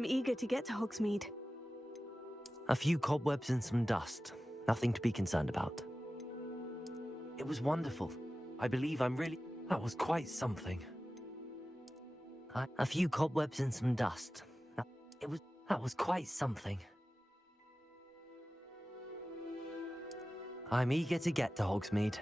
I'm eager to get to Hogsmeade. A few cobwebs and some dust. Nothing to be concerned about. It was wonderful. I believe I'm really... That was quite something. A few cobwebs and some dust. That was quite something. I'm eager to get to Hogsmeade.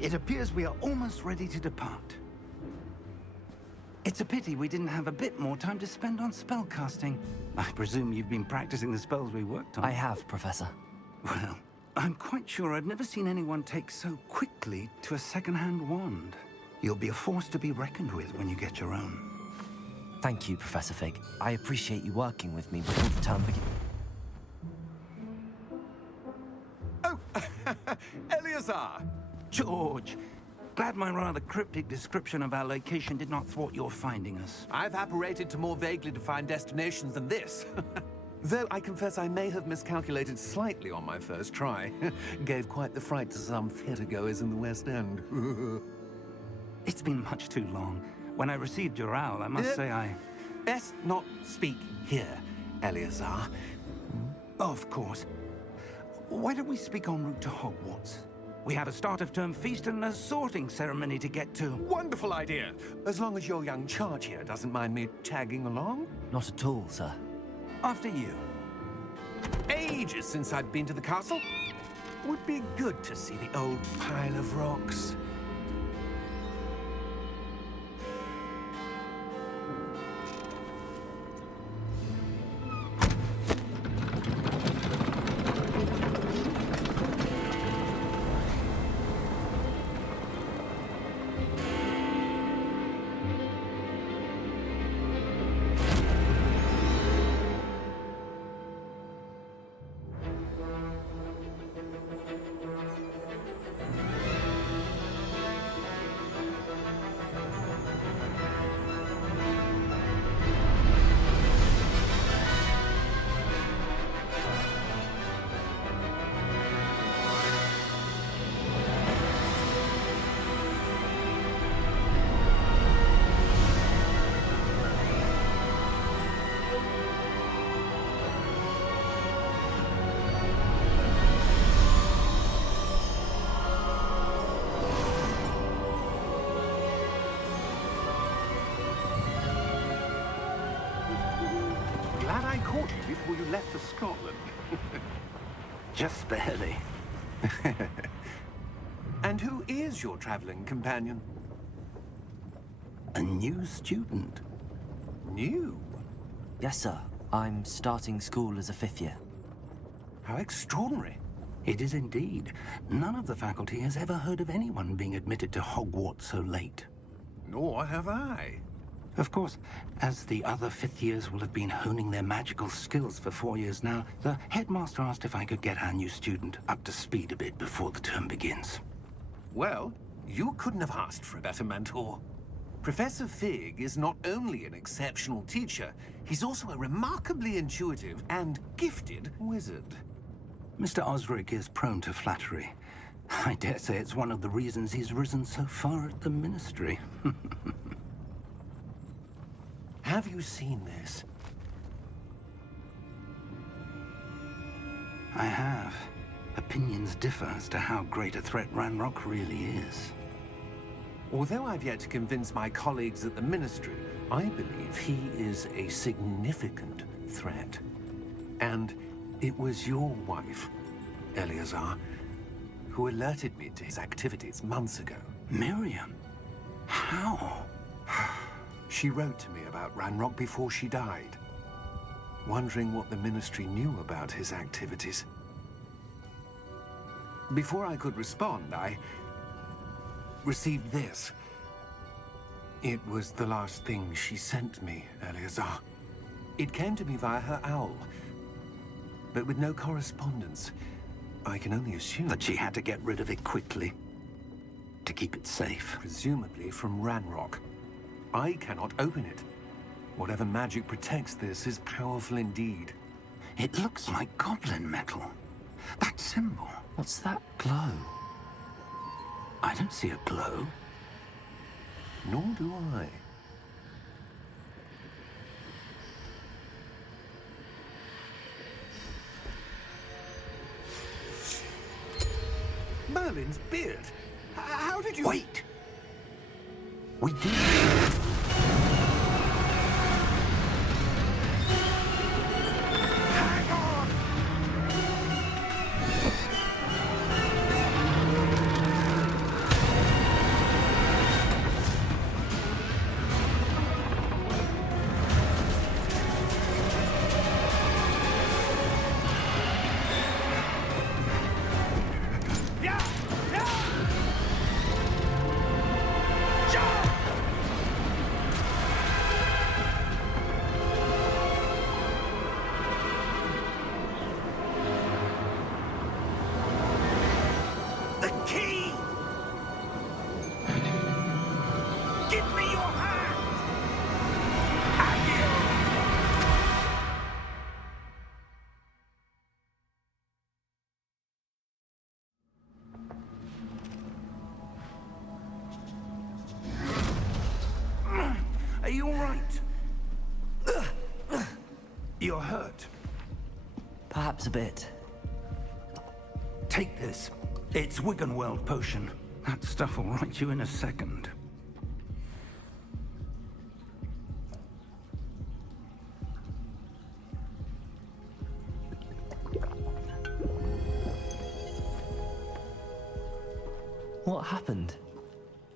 It appears we are almost ready to depart. It's a pity we didn't have a bit more time to spend on spellcasting. I presume you've been practicing the spells we worked on. I have, Professor. Well, I'm quite sure I've never seen anyone take so quickly to a second-hand wand. You'll be a force to be reckoned with when you get your own. Thank you, Professor Fig. I appreciate you working with me before the term begins. Oh, Eleazar! George, glad my rather cryptic description of our location did not thwart your finding us. I've apparated to more vaguely defined destinations than this. Though I confess I may have miscalculated slightly on my first try. Gave quite the fright to some theatre-goers in the West End. It's been much too long. When I received your owl, I must say I... Best not speak here, Eleazar. Of course. Why don't we speak en route to Hogwarts? We have a start-of-term feast and a sorting ceremony to get to. Wonderful idea! As long as your young charge here doesn't mind me tagging along. Not at all, sir. After you. Ages since I'd been to the castle. Would be good to see the old pile of rocks. Glad I caught you before you left for Scotland. Just barely. And who is your traveling companion? A new student. New? Yes, sir. I'm starting school as a 5th year. How extraordinary. It is indeed. None of the faculty has ever heard of anyone being admitted to Hogwarts so late. Nor have I. Of course, as the other fifth years will have been honing their magical skills for 4 years now, the headmaster asked if I could get our new student up to speed a bit before the term begins. Well, you couldn't have asked for a better mentor. Professor Fig is not only an exceptional teacher, he's also a remarkably intuitive and gifted wizard. Mr. Osric is prone to flattery. I dare say it's one of the reasons he's risen so far at the ministry. Have you seen this? I have. Opinions differ as to how great a threat Ranrock really is. Although I've yet to convince my colleagues at the ministry, I believe he is a significant threat. And it was your wife, Eleazar, who alerted me to his activities months ago. Miriam? How? She wrote to me about Ranrock before she died, wondering what the ministry knew about his activities. Before I could respond, I received this. It was the last thing she sent me, Eleazar. It came to me via her owl, but with no correspondence. I can only assume That she had to get rid of it quickly, to keep it safe. presumably from Ranrock. I cannot open it. Whatever magic protects this is powerful indeed. It looks like goblin metal. That symbol. What's that glow? I don't see a glow. Nor do I. Merlin's beard. How did you... Wait! We did. Hang on! Yeah! Yeah! Jump! The key! Give me your hand! Adieu! Are you all right? You're hurt. Perhaps a bit. Take this. It's Wiggenweld potion. That stuff will right you in a second. What happened?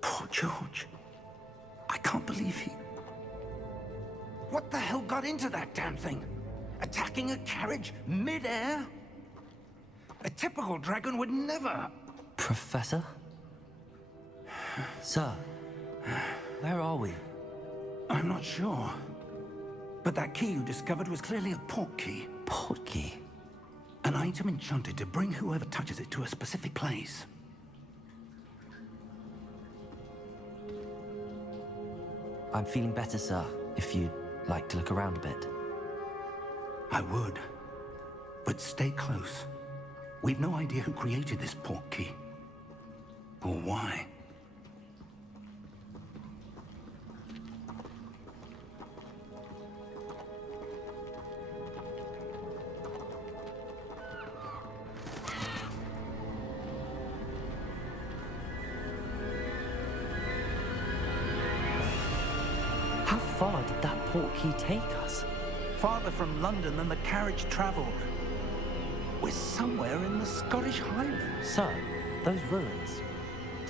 Poor George. I can't believe he... What the hell got into that damn thing? Attacking a carriage mid-air? A typical dragon would never... Professor? Sir, where are we? I'm not sure. But that key you discovered was clearly a port key. Port key? An item enchanted to bring whoever touches it to a specific place. I'm feeling better, sir, if you'd like to look around a bit. I would. But stay close. We've no idea who created this port key. Or why. How far did that port key take us? Farther from London than the carriage travelled. We're somewhere in the Scottish Highlands. Sir, those ruins.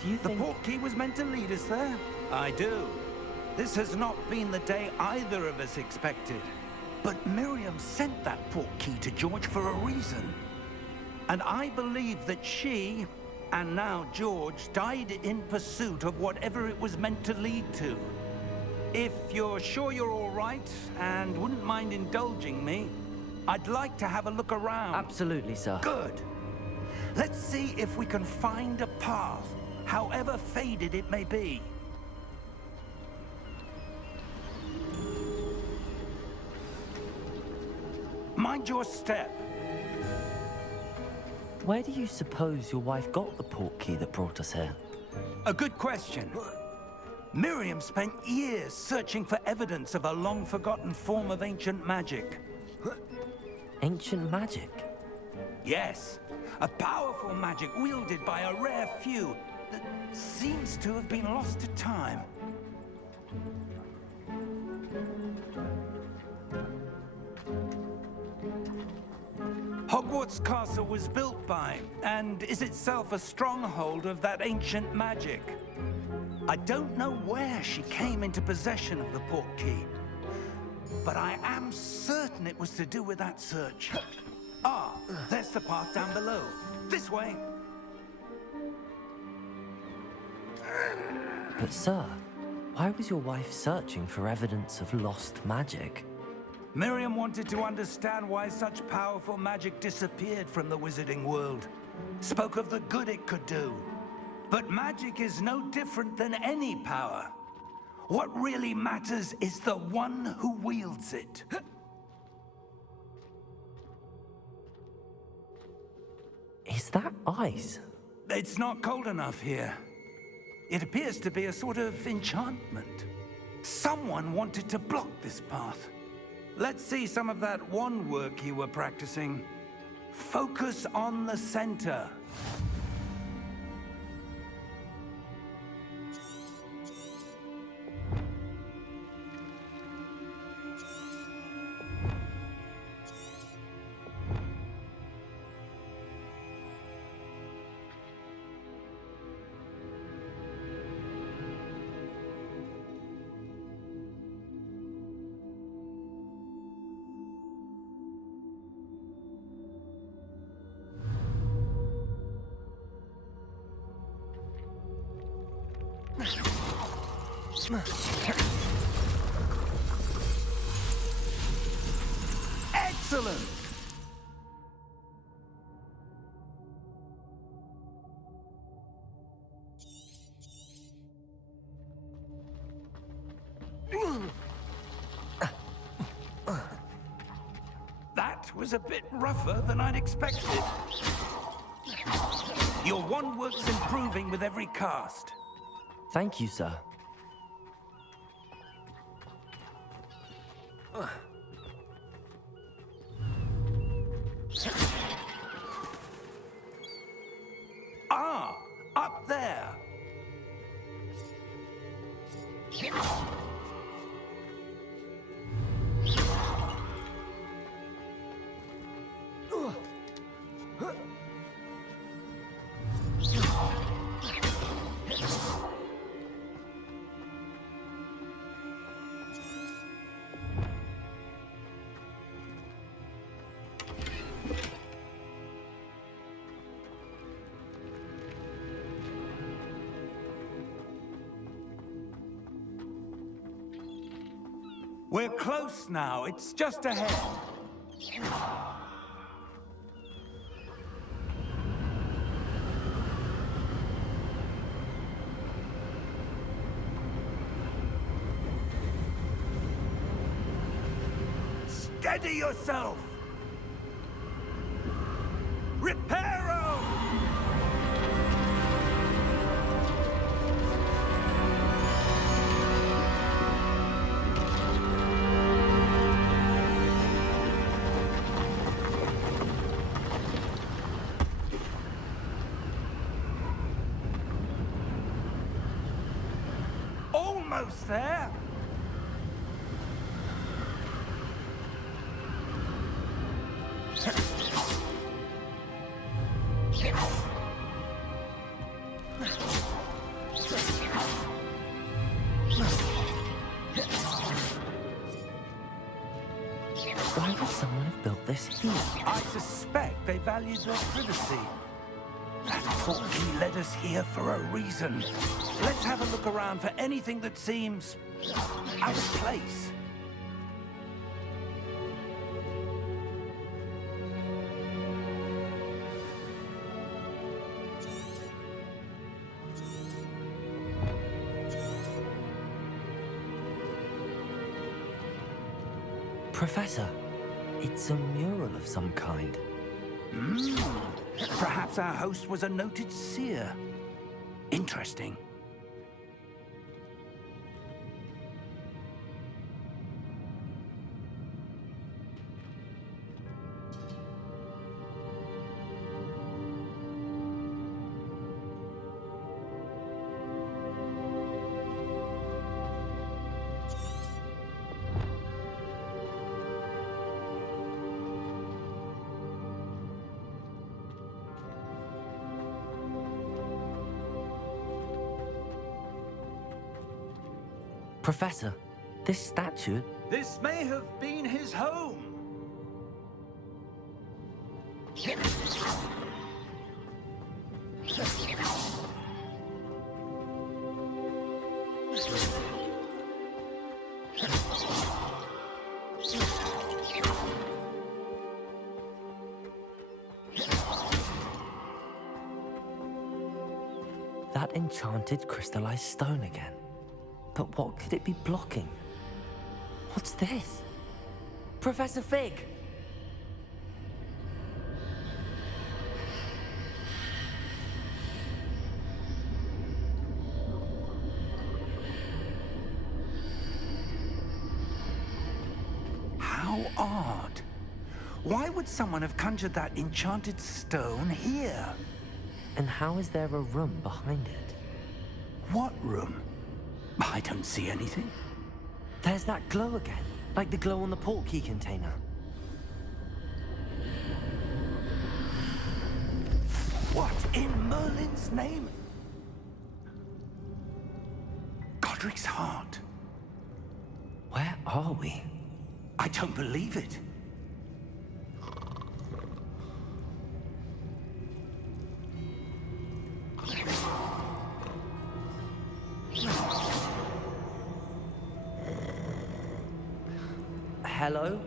Do you The think... port key was meant to lead us there? I do. This has not been the day either of us expected. But Miriam sent that port key to George for a reason. And I believe that she, and now George, died in pursuit of whatever it was meant to lead to. If you're sure you're all right and wouldn't mind indulging me, I'd like to have a look around. Absolutely, sir. Good. Let's see if we can find a path, however faded it may be. Mind your step. Where do you suppose your wife got the portkey that brought us here? A good question. Miriam spent years searching for evidence of a long-forgotten form of ancient magic. Ancient magic? Yes, a powerful magic wielded by a rare few that seems to have been lost to time. Hogwarts Castle was built by, and is itself a stronghold of that ancient magic. I don't know where she came into possession of the portkey, but I am certain it was to do with that search. Ah, there's the path down below. This way. But sir, why was your wife searching for evidence of lost magic? Miriam wanted to understand why such powerful magic disappeared from the wizarding world. Spoke of the good it could do. But magic is no different than any power. What really matters is the one who wields it. Is that ice? It's not cold enough here. It appears to be a sort of enchantment. Someone wanted to block this path. Let's see some of that wand work you were practicing. Focus on the center. Excellent! That was a bit rougher than I'd expected. Your wand work's improving with every cast. Thank you, sir. Ah, up there. We're close now. It's just ahead. Steady yourself! Reparo! Almost there. Why would someone have built this here? I suspect they valued their privacy. That portkey led us here for a reason. Let's have a look around for anything that seems Out of place. Professor, it's a mural of some kind. Perhaps our host was a noted seer. Interesting. Professor, this statue... This may have been his home. That enchanted crystallized stone again. But what could it be blocking? What's this? Professor Fig! How odd. Why would someone have conjured that enchanted stone here? And how is there a room behind it? What room? I don't see anything. There's that glow again, like the glow on the portkey container. What in Merlin's name? Godric's heart. Where are we? I don't believe it. Hello?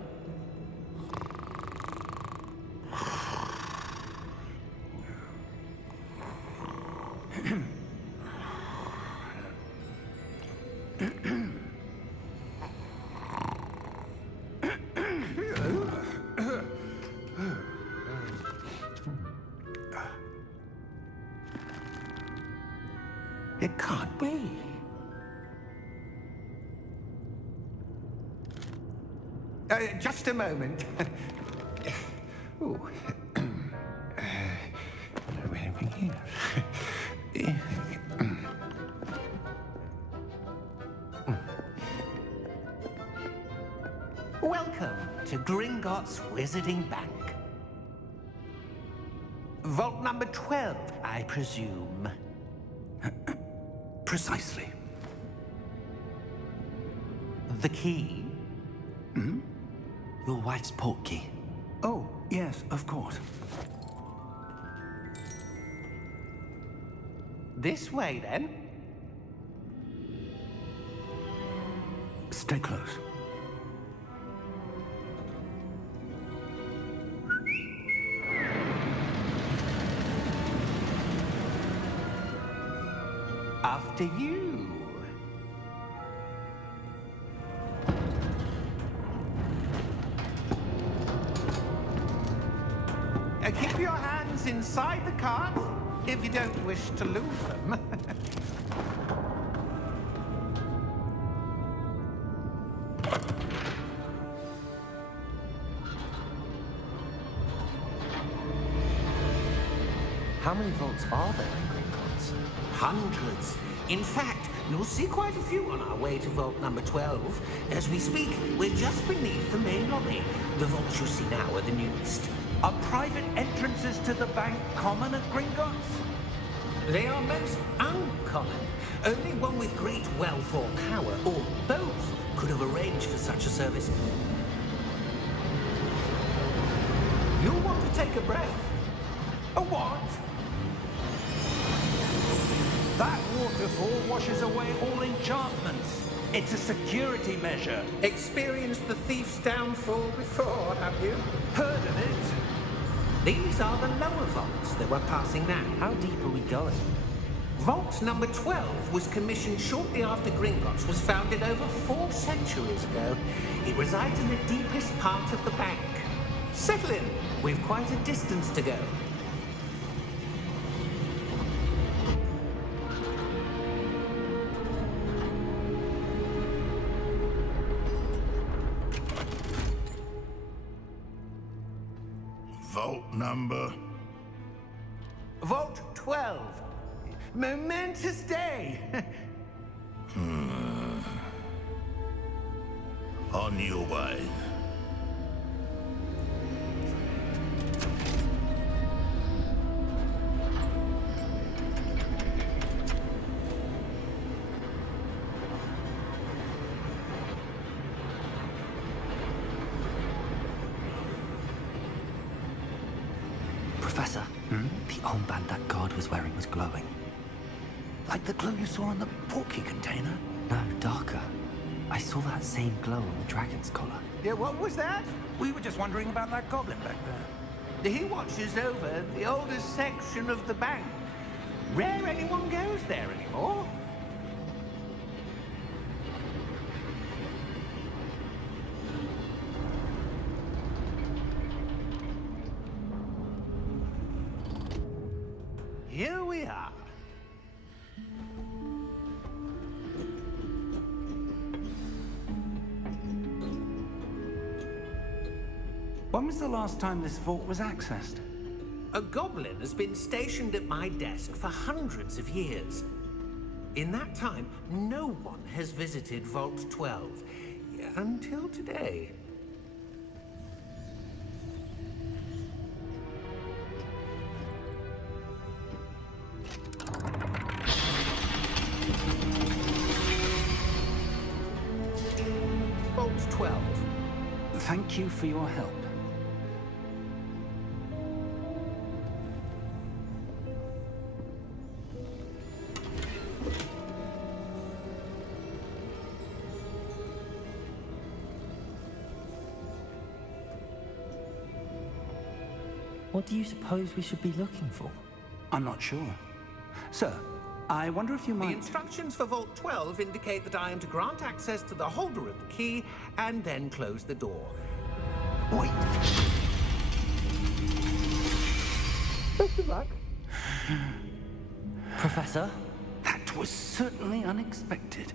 It can't be. Just a moment. Ooh. Where are we here? Welcome to Gringotts Wizarding Bank. Vault number 12, I presume. Precisely. The key? Hmm? Your wife's portkey. Oh, yes, of course. This way, then. Stay close. After you. Keep your hands inside the cart if you don't wish to lose them. How many vaults are there in Gringotts? Hundreds. In fact, you'll see quite a few on our way to vault number 12. As we speak, we're just beneath the main lobby. The vaults you see now are the newest. Are private entrances to the bank common at Gringotts? They are most uncommon. Only one with great wealth or power, or both, could have arranged for such a service. You'll want to take a breath. A what? That waterfall washes away all enchantments. It's a security measure. Experienced the thief's downfall before, have you? Heard of it? These are the lower vaults that we're passing now. How deep are we going? Vault number 12 was commissioned shortly after Gringotts was founded over 4 centuries ago. It resides in the deepest part of the bank. Settle in. We've quite a distance to go. Vault number? Vault 12. Momentous day. On your way. Professor, the armband that guard was wearing was glowing. Like the glow you saw in the portkey container? No, darker. I saw that same glow on the dragon's collar. Yeah, what was that? We were just wondering about that goblin back there. He watches over the oldest section of the bank. Rare anyone goes there anymore. Here we are. When was the last time this vault was accessed? A goblin has been stationed at my desk for hundreds of years. In that time, no one has visited Vault 12 until today. Vault 12. Thank you for your help. What do you suppose we should be looking for? I'm not sure. Sir, I wonder if you The might... instructions for Vault 12 indicate that I am to grant access to the holder of the key and then close the door. Wait! Best of luck. Professor? That was certainly unexpected.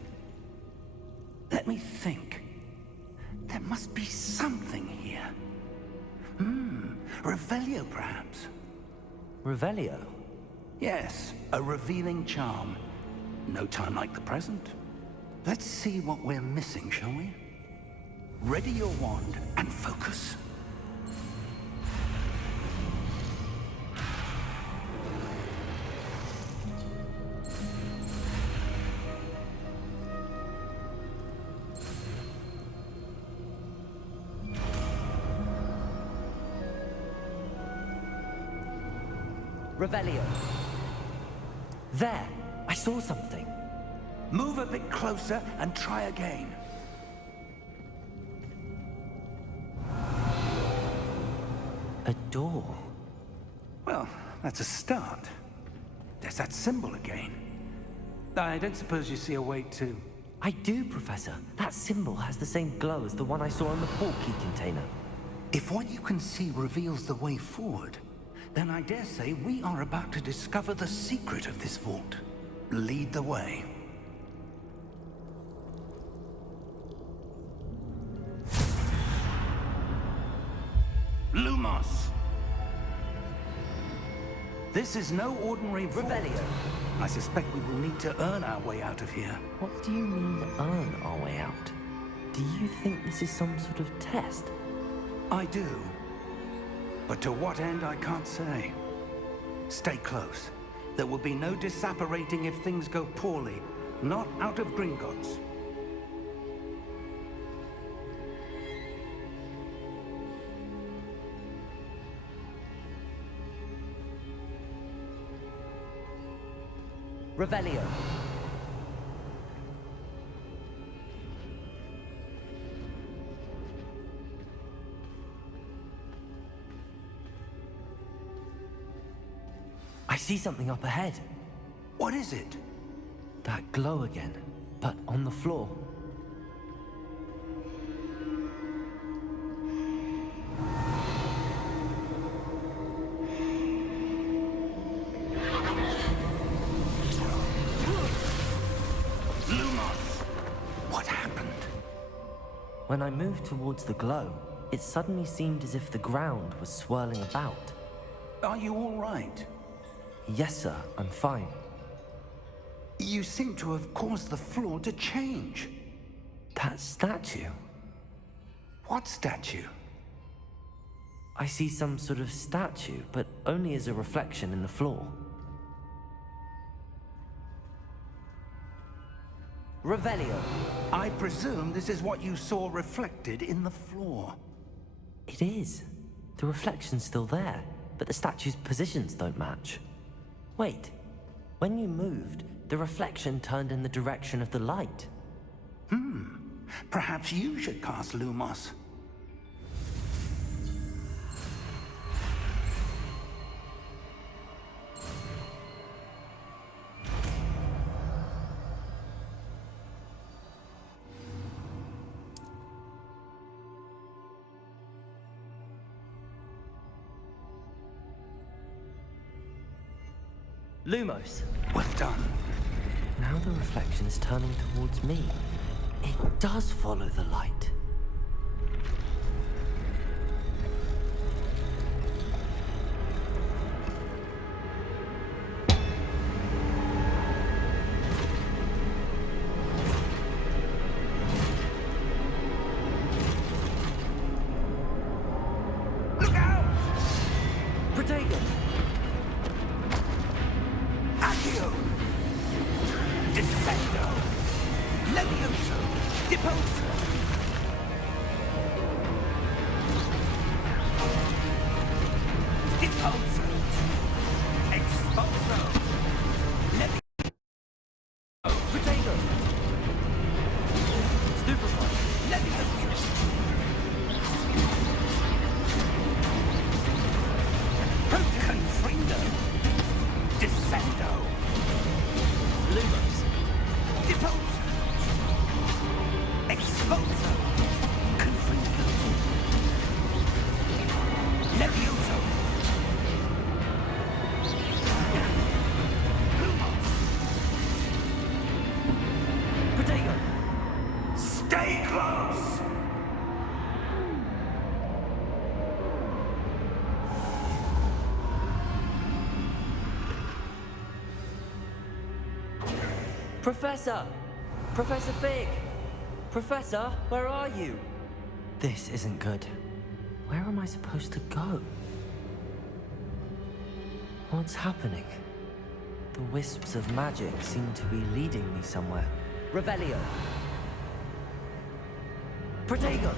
Let me think. There must be something here. Revelio, perhaps? Revelio? Yes, a revealing charm. No time like the present. Let's see what we're missing, shall we? Ready your wand and focus. Revelio. There! I saw something. Move a bit closer and try again. A door. Well, that's a start. There's that symbol again. I don't suppose you see a way to... I do, Professor. That symbol has the same glow as the one I saw in the portkey container. If what you can see reveals the way forward, then I dare say we are about to discover the secret of this vault. Lead the way. Lumos! This is no ordinary vault. Revelio. I suspect we will need to earn our way out of here. What do you mean, earn our way out? Do you think this is some sort of test? I do. But to what end, I can't say. Stay close. There will be no disapparating if things go poorly. Not out of Gringotts. Revelio. I see something up ahead. What is it? That glow again, but on the floor. What happened? When I moved towards the glow, it suddenly seemed as if the ground was swirling about. Are you all right? Yes, sir, I'm fine. You seem to have caused the floor to change. That statue? What statue? I see some sort of statue, but only as a reflection in the floor. Revelio. I presume this is what you saw reflected in the floor. It is. The reflection's still there, but the statue's positions don't match. Wait, when you moved, the reflection turned in the direction of the light. Perhaps you should cast Lumos. Lumos. Well done. Now the reflection is turning towards me. It does follow the light. Look out! Protego! Accio! Descendo! Levioso! Deposo! Deposo! Exposo! Protego! Stupefy! Levioso! Confrindo! Descendo! Lumos! Deposo! Exposo! Confrindo! Levioso! Lumos! Protego! Stay close! Professor! Professor Fig! Professor, where are you? This isn't good. Where am I supposed to go? What's happening? The wisps of magic seem to be leading me somewhere. Revelio! Protego!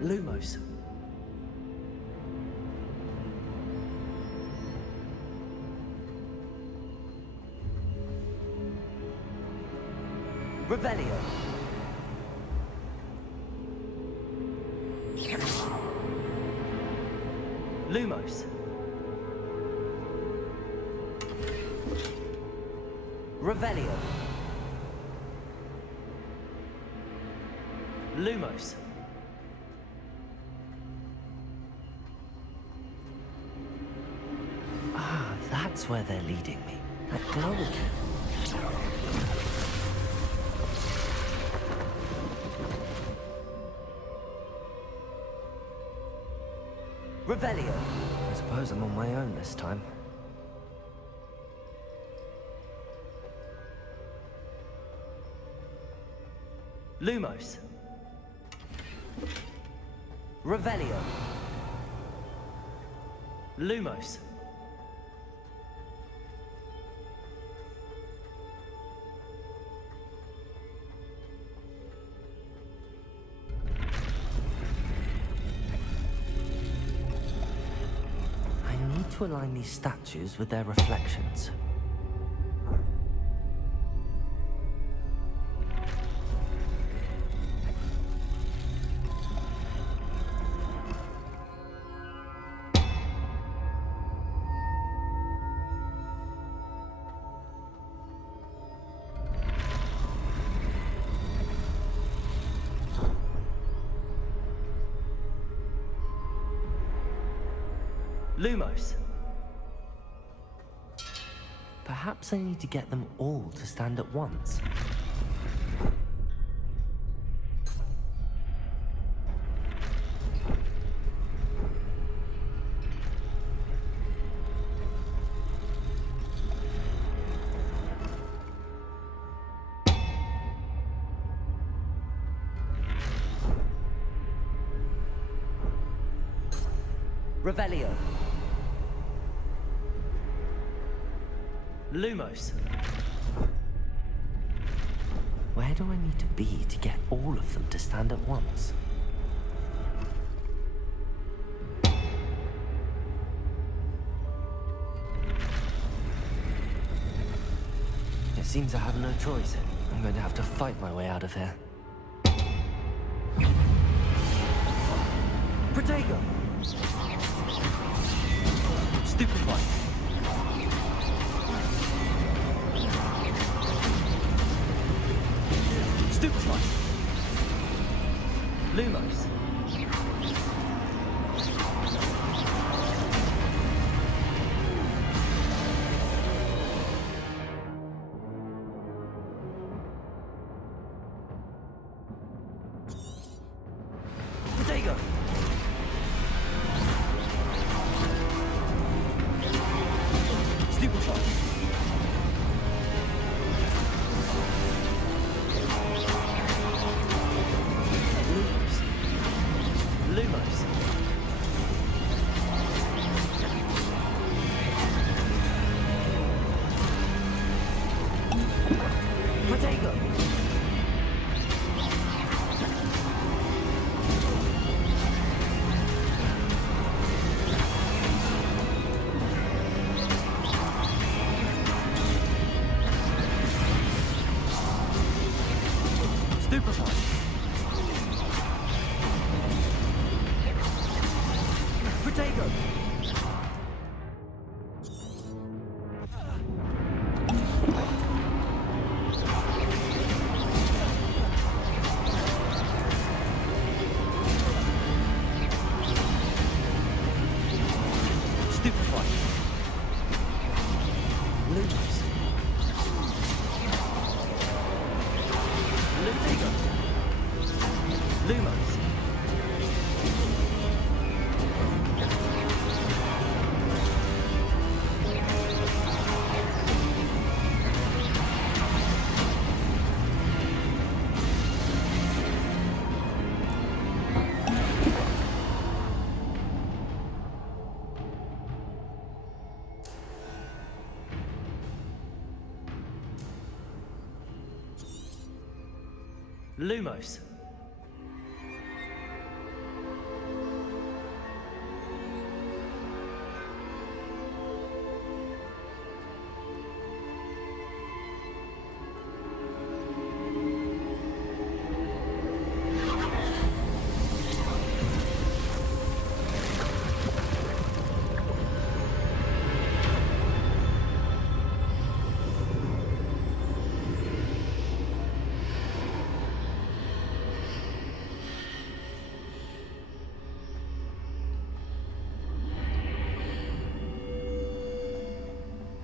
Lumos. Revelio. Lumos. Revelio. Lumos. Ah, that's where they're leading me. That glow again. Revelio. I suppose I'm on my own this time. Lumos. Revelio. Lumos. I need to align these statues with their reflections. Lumos. Perhaps I need to get them all to stand at once. Revelio. Lumos. Where do I need to be to get all of them to stand at once? It seems I have no choice. I'm going to have to fight my way out of here. Protego! Stupefy. Stupefy. Lumos. Protego. Stupefy. Lumos. Protego. Stupefy. Protego. Stupefy. Lumos. Protego. Lumos. Lumos.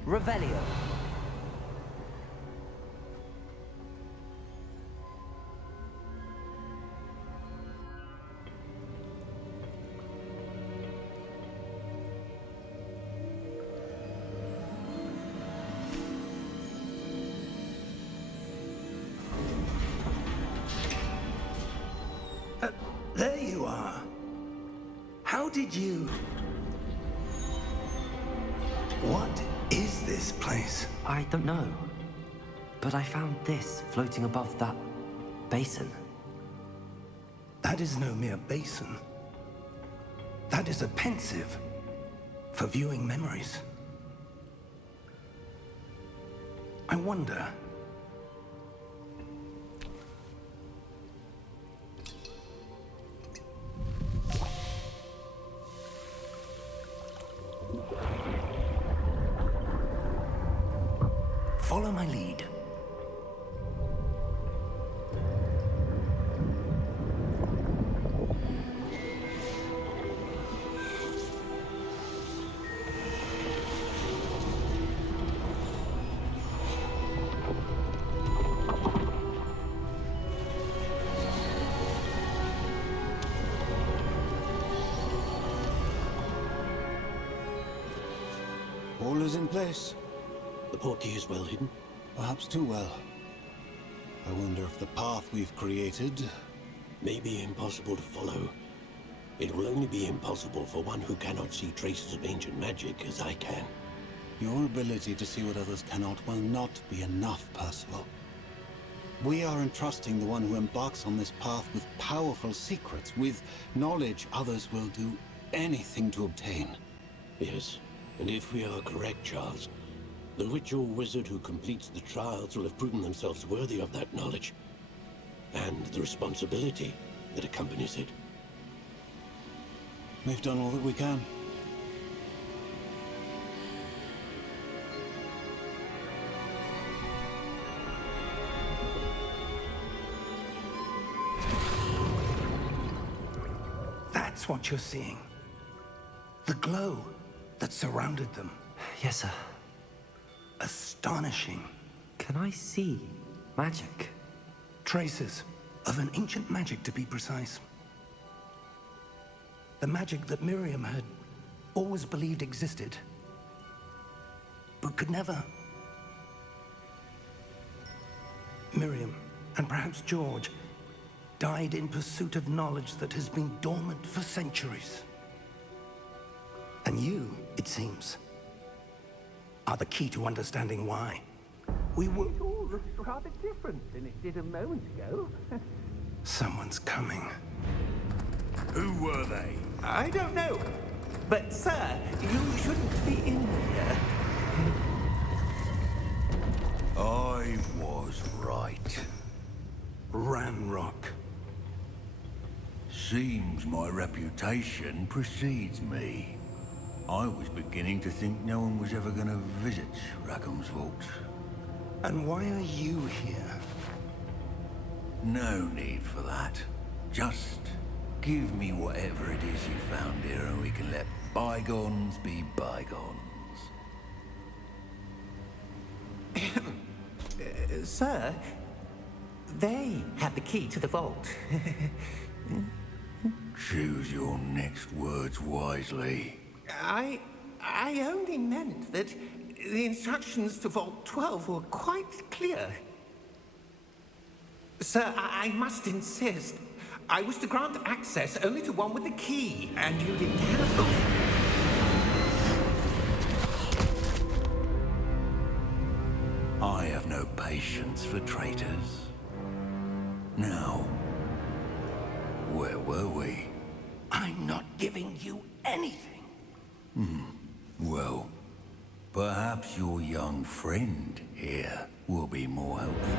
Revelio. There you are. How did you... What is this place? I don't know. But I found this floating above that basin. That is no mere basin. That is a pensive for viewing memories. I wonder... Follow my lead. All is in place. The portkey is well hidden. Perhaps too well. I wonder if the path we've created... May be impossible to follow. It will only be impossible for one who cannot see traces of ancient magic as I can. Your ability to see what others cannot will not be enough, Percival. We are entrusting the one who embarks on this path with powerful secrets, with knowledge others will do anything to obtain. Yes, and if we are correct, Charles, the witch or wizard who completes the trials will have proven themselves worthy of that knowledge, and the responsibility that accompanies it. We've done all that we can. That's what you're seeing. The glow that surrounded them. Yes, sir. Astonishing. Can I see magic? Traces of an ancient magic, to be precise. The magic that Miriam had always believed existed, but could never. Miriam, and perhaps George, died in pursuit of knowledge that has been dormant for centuries. And you, it seems, are the key to understanding why. We were... It all looks rather different than it did a moment ago. Someone's coming. Who were they? I don't know. But, sir, you shouldn't be in here. I was right. Ranrock. Seems my reputation precedes me. I was beginning to think no one was ever going to visit Rackham's vault. And why are you here? No need for that. Just give me whatever it is you found here and we can let bygones be bygones. Sir, they had the key to the vault. Choose your next words wisely. I only meant that the instructions to Vault 12 were quite clear. Sir, I must insist. I was to grant access only to one with the key, and you didn't have them. I have no patience for traitors. Now, where were we? I'm not giving you anything. Well, perhaps your young friend here will be more helpful.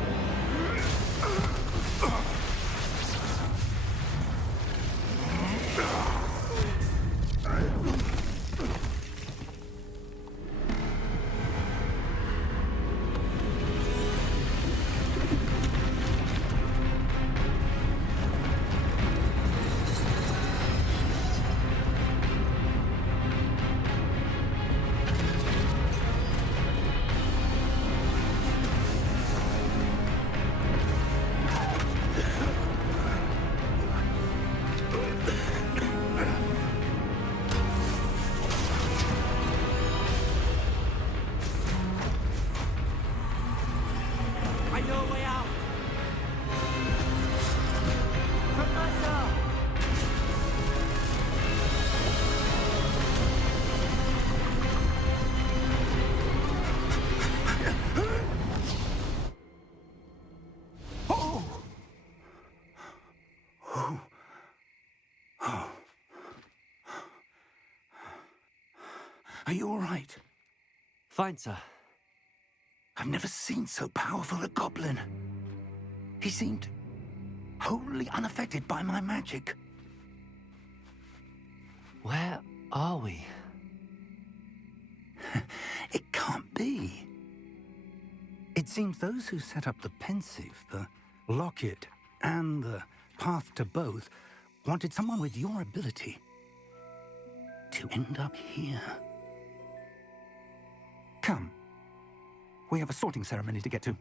Are you all right? Fine, sir. I've never seen so powerful a goblin. He seemed wholly unaffected by my magic. Where are we? It can't be. It seems those who set up the pensive, the locket, and the path to both wanted someone with your ability to end up here. Come. We have a sorting ceremony to get to.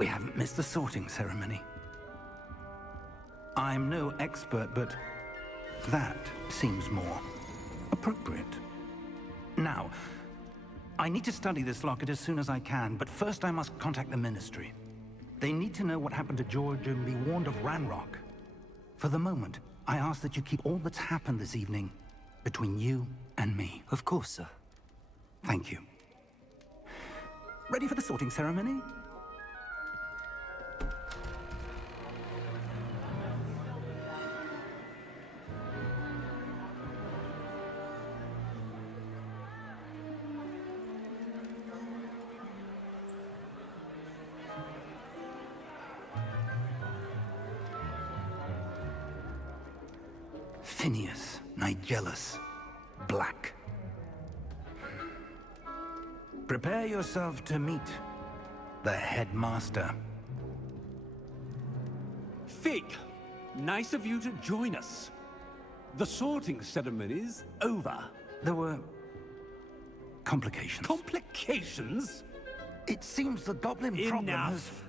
We haven't missed the sorting ceremony. I'm no expert, but that seems more appropriate. Now, I need to study this locket as soon as I can, but first I must contact the Ministry. They need to know what happened to George and be warned of Ranrock. For the moment, I ask that you keep all that's happened this evening between you and me. Of course, sir. Thank you. Ready for the sorting ceremony? Phineas, Nigellus, Black. Prepare yourself to meet the headmaster. Fig, nice of you to join us. The sorting ceremony's over. There were complications. Complications? It seems the goblin problem has... Enough.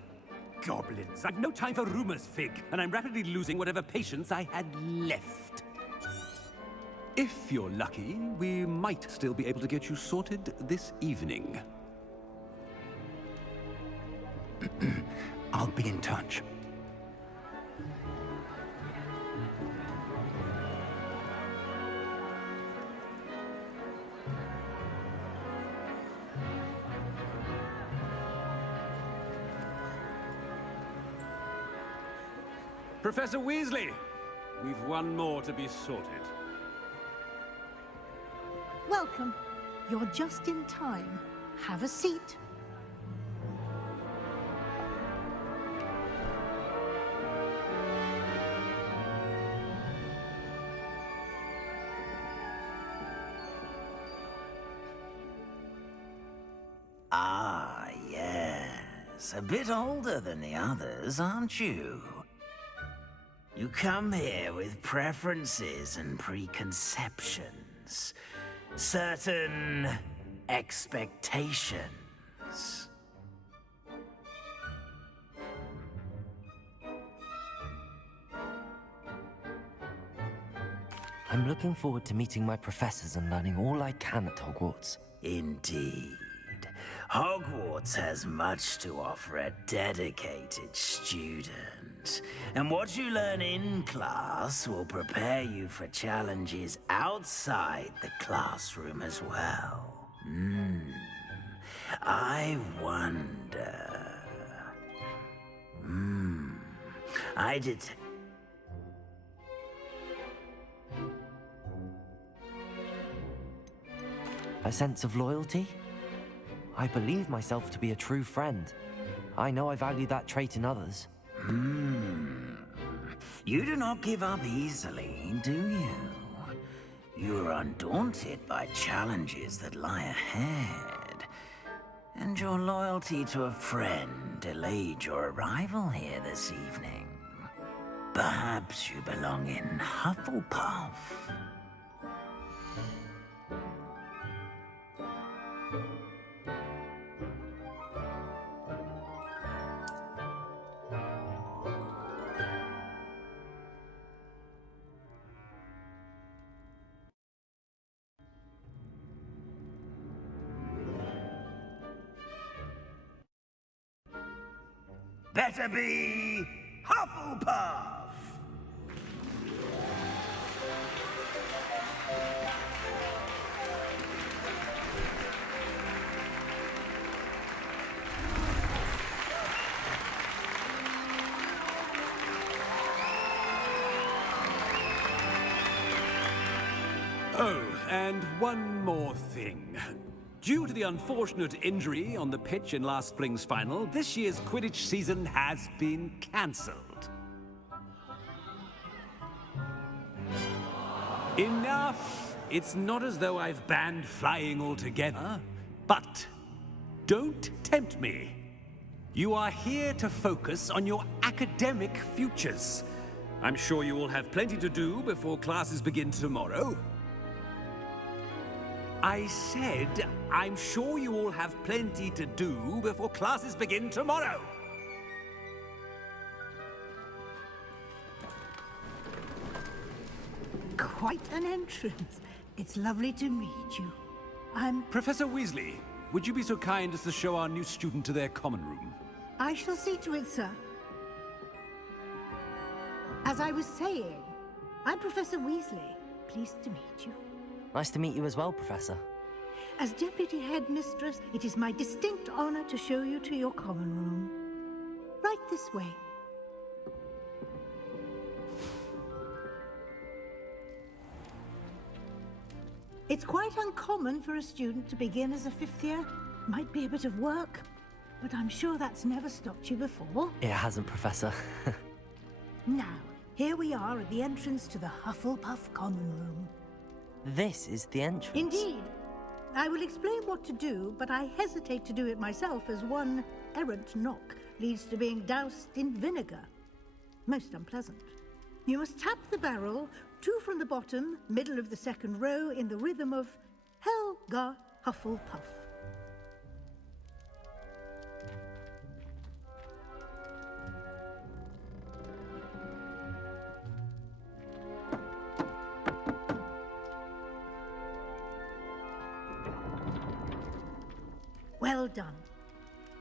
Goblins. I've no time for rumors, Fig, and I'm rapidly losing whatever patience I had left. If you're lucky, we might still be able to get you sorted this evening. I'll be in touch. Professor Weasley, we've one more to be sorted. Welcome. You're just in time. Have a seat. Ah, yes. A bit older than the others, aren't you? You come here with preferences and preconceptions. Certain expectations. I'm looking forward to meeting my professors and learning all I can at Hogwarts. Indeed. Hogwarts has much to offer a dedicated student. And what you learn in class will prepare you for challenges outside the classroom as well. I wonder... I detect... A sense of loyalty? I believe myself to be a true friend. I know I value that trait in others. You do not give up easily, do you? You are undaunted by challenges that lie ahead. And your loyalty to a friend delayed your arrival here this evening. Perhaps you belong in Hufflepuff. Better be Hufflepuff! Oh, and one more thing. Due to the unfortunate injury on the pitch in last spring's final, this year's Quidditch season has been cancelled. Enough! It's not as though I've banned flying altogether, but don't tempt me. You are here to focus on your academic futures. I'm sure you will have plenty to do before classes begin tomorrow. I said, I'm sure you all have plenty to do before classes begin tomorrow. Quite an entrance. It's lovely to meet you. I'm... Professor Weasley, would you be so kind as to show our new student to their common room? I shall see to it, sir. As I was saying, I'm Professor Weasley. Pleased to meet you. Nice to meet you as well, Professor. As Deputy Headmistress, it is my distinct honor to show you to your common room. Right this way. It's quite uncommon for a student to begin as a fifth year. Might be a bit of work, but I'm sure that's never stopped you before. It hasn't, Professor. Now, here we are at the entrance to the Hufflepuff common room. This is the entrance. Indeed. I will explain what to do, but I hesitate to do it myself as one errant knock leads to being doused in vinegar. Most unpleasant. You must tap the barrel, 2 from the bottom, middle of the second row, in the rhythm of Helga Hufflepuff. Well done.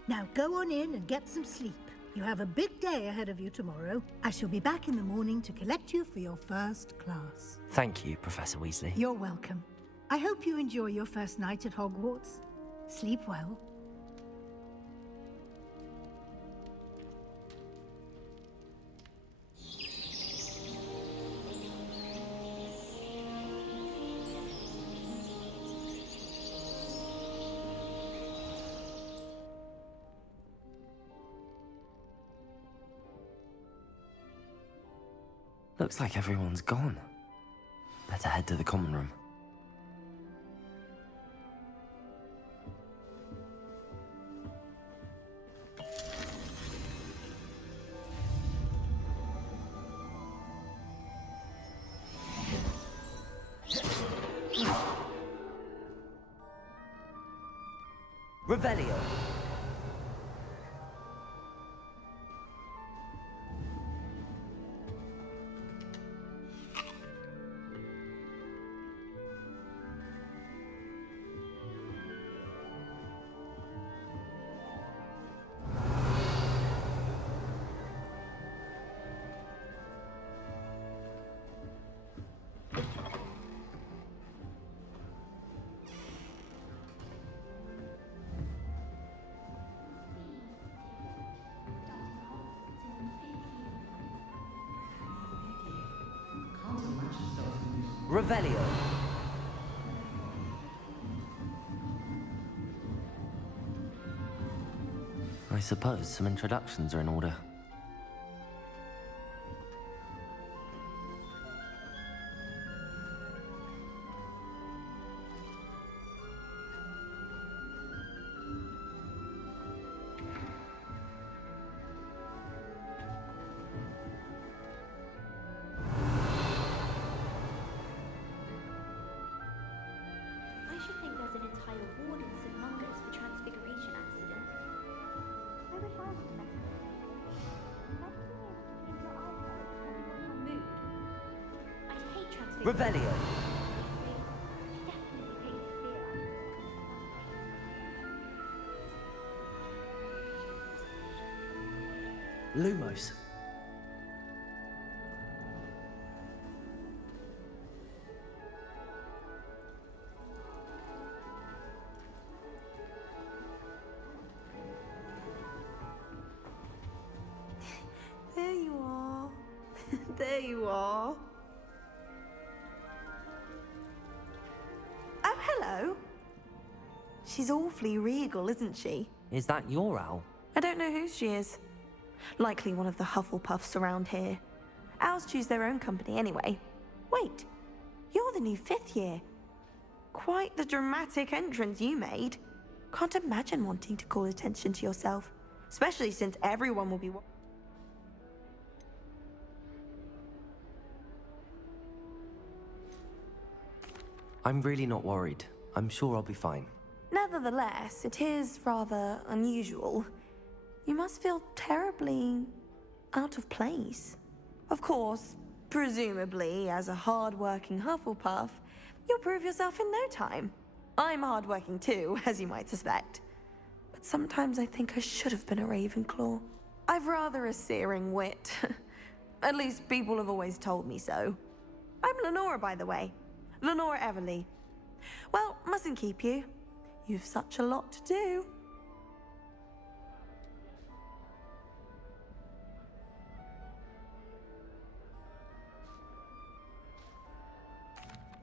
Now go on in and get some sleep. You have a big day ahead of you tomorrow. I shall be back in the morning to collect you for your first class. Thank you, Professor Weasley. You're welcome. I hope you enjoy your first night at Hogwarts. Sleep well. Looks like everyone's gone. Better head to the common room. Revelio. Revelio. I suppose some introductions are in order. Revelio. Lumos. There you are. There you are. Oh, hello. She's awfully regal, isn't she? Is that your owl? I don't know who she is. Likely one of the Hufflepuffs around here. Owls choose their own company anyway. Wait, you're the new 5th year. Quite the dramatic entrance you made. Can't imagine wanting to call attention to yourself, especially since everyone will be I'm really not worried. I'm sure I'll be fine. Nevertheless, it is rather unusual. You must feel terribly out of place. Of course, Presumably, as a hard-working Hufflepuff, you'll prove yourself in no time. I'm hard-working too, as you might suspect. But sometimes I think I should have been a Ravenclaw. I've rather a searing wit. At least people have always told me so. I'm Lenora, by the way. Lenora Everly. Well, mustn't keep you. You've such a lot to do.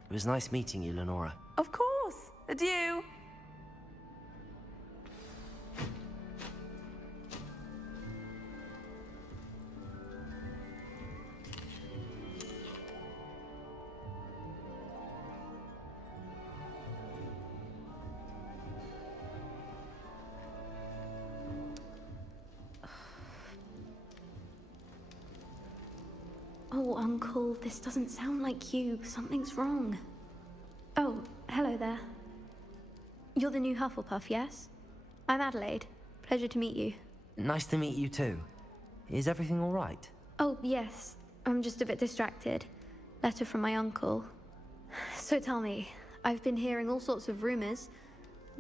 It was nice meeting you, Lenora. Of course. Adieu. Oh, Uncle, this doesn't sound like you. Something's wrong. Oh, hello there. You're the new Hufflepuff, yes? I'm Adelaide. Pleasure to meet you. Nice to meet you too. Is everything all right? Oh, yes. I'm just a bit distracted. Letter from my uncle. So tell me, I've been hearing all sorts of rumors.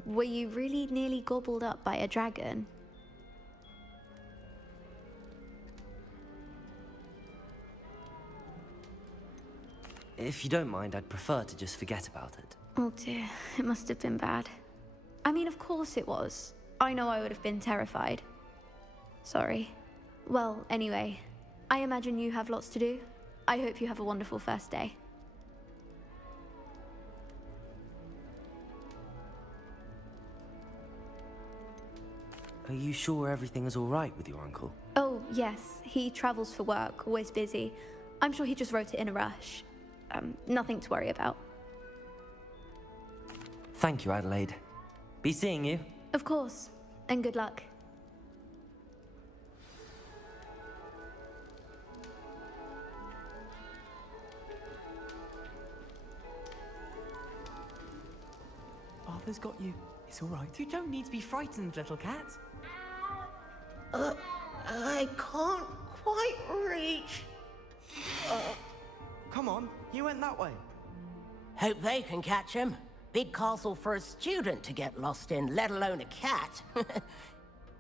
Were you really nearly gobbled up by a dragon? If you don't mind, I'd prefer to just forget about it. Oh dear, it must have been bad. I mean, of course it was. I know I would have been terrified. Sorry. Well, anyway, I imagine you have lots to do. I hope you have a wonderful first day. Are you sure everything is all right with your uncle? Oh, yes. He travels for work, always busy. I'm sure he just wrote it in a rush. Nothing to worry about. Thank you, Adelaide. Be seeing you. Of course. And good luck. Arthur's got you. It's all right. You don't need to be frightened, little cat. I can't quite reach. Come on, you went that way. Hope they can catch him. Big castle for a student to get lost in, let alone a cat.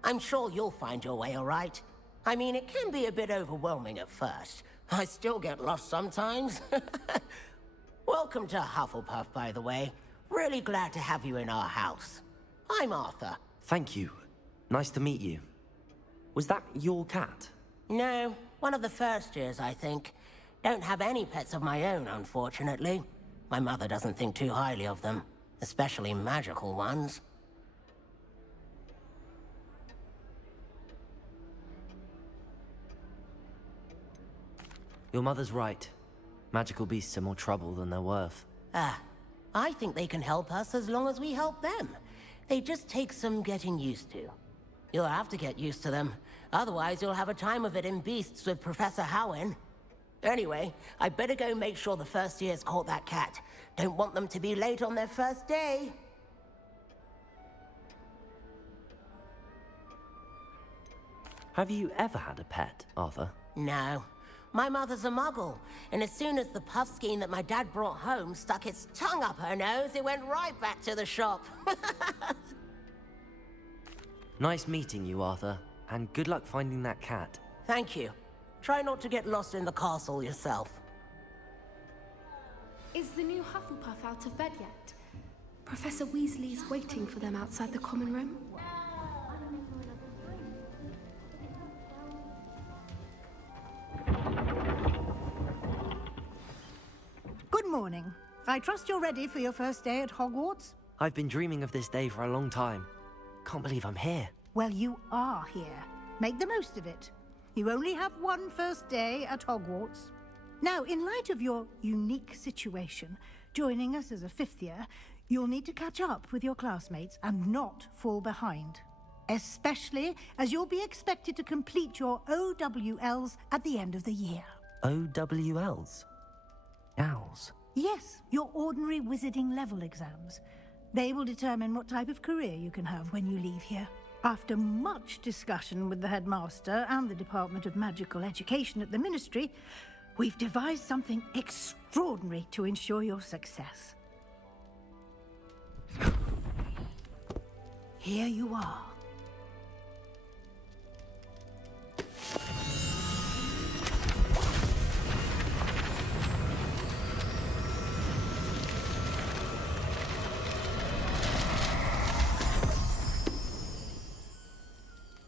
I'm sure you'll find your way all right. I mean, it can be a bit overwhelming at first. I still get lost sometimes. Welcome to Hufflepuff, by the way. Really glad to have you in our house. I'm Arthur. Thank you. Nice to meet you. Was that your cat? No, one of the first years, I think. Don't have any pets of my own, unfortunately. My mother doesn't think too highly of them, especially magical ones. Your mother's right. Magical beasts are more trouble than they're worth. I think they can help us as long as we help them. They just take some getting used to. You'll have to get used to them. Otherwise, you'll have a time of it in Beasts with Professor Howin. Anyway, I better go make sure the first years caught that cat. Don't want them to be late on their first day. Have you ever had a pet, Arthur? No. My mother's a muggle, and as soon as the puff skein that my dad brought home stuck its tongue up her nose, it went right back to the shop. Nice meeting you, Arthur, and good luck finding that cat. Thank you. Try not to get lost in the castle yourself. Is the new Hufflepuff out of bed yet? Professor Weasley's waiting for them outside the common room. Good morning. I trust you're ready for your first day at Hogwarts? I've been dreaming of this day for a long time. Can't believe I'm here. Well, you are here. Make the most of it. You only have one first day at Hogwarts. Now, in light of your unique situation, joining us as a fifth year, you'll need to catch up with your classmates and not fall behind. Especially as you'll be expected to complete your OWLs at the end of the year. OWLs? Owls? Yes, your ordinary wizarding level exams. They will determine what type of career you can have when you leave here. After much discussion with the headmaster and the Department of Magical Education at the Ministry, We've devised something extraordinary to ensure your success. Here you are.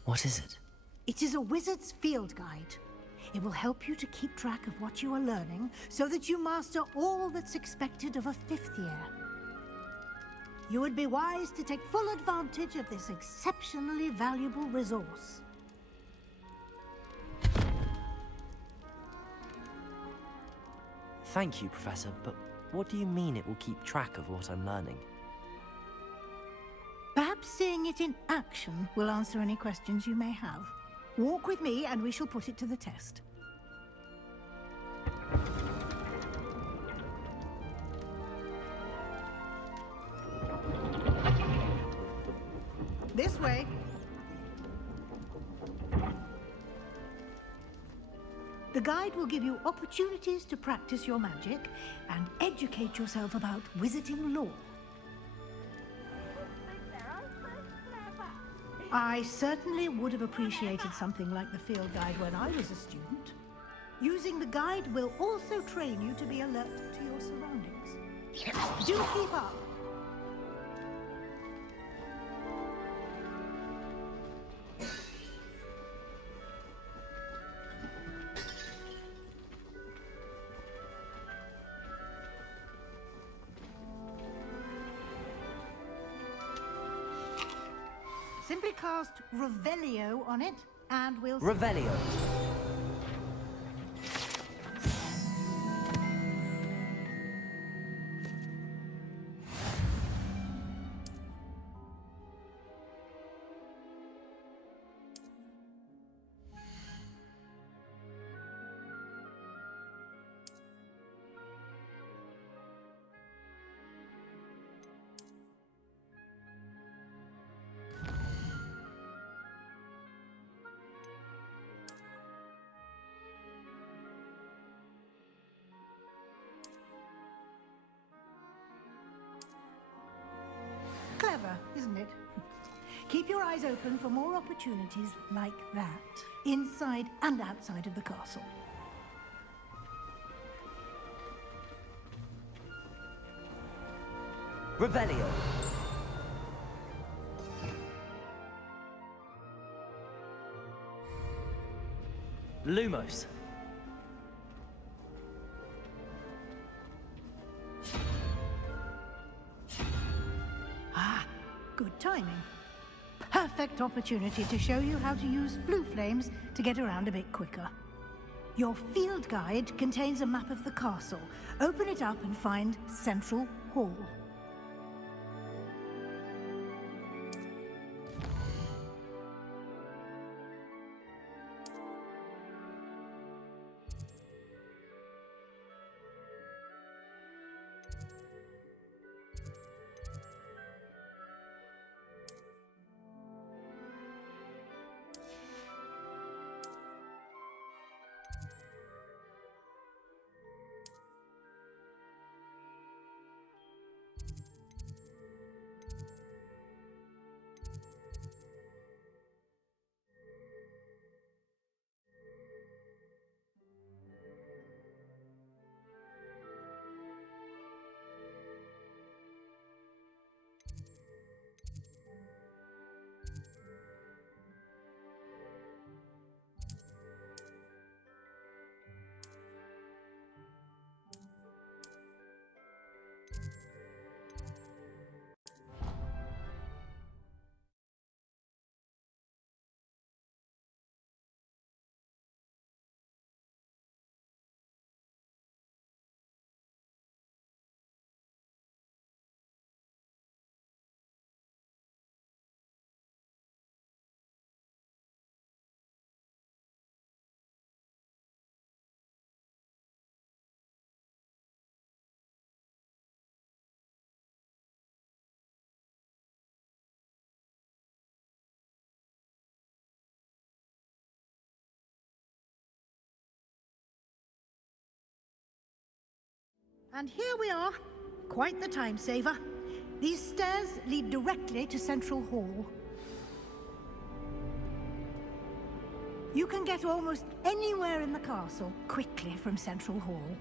What is it? It is a wizard's field guide. It will help you to keep track of what you are learning so that you master all that's expected of a 5th year. You would be wise to take full advantage of this exceptionally valuable resource. Thank you, Professor, but what do you mean it will keep track of what I'm learning? Perhaps seeing it in action will answer any questions you may have. Walk with me and we shall put it to the test. This way. The guide will give you opportunities to practice your magic and educate yourself about wizarding lore. I certainly would have appreciated something like the field guide when I was a student. Using the guide will also train you to be alert to your surroundings. Do keep up. Simply cast Revelio on it, and we'll... Revelio. Clever, isn't it? Keep your eyes open for more opportunities like that, inside and outside of the castle. Revelio. Lumos. Good timing. Perfect opportunity to show you how to use flue flames to get around a bit quicker. Your field guide contains a map of the castle. Open it up and find Central Hall. And here we are. Quite the time saver. These stairs lead directly to Central Hall. You can get almost anywhere in the castle quickly from Central Hall.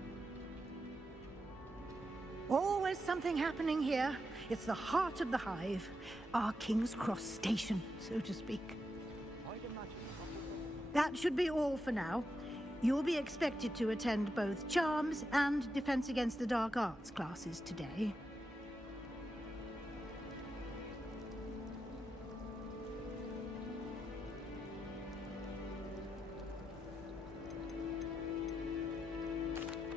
Always something happening here. It's the heart of the hive, our King's Cross station, so to speak. That should be all for now. You'll be expected to attend both Charms and Defense Against the Dark Arts classes today.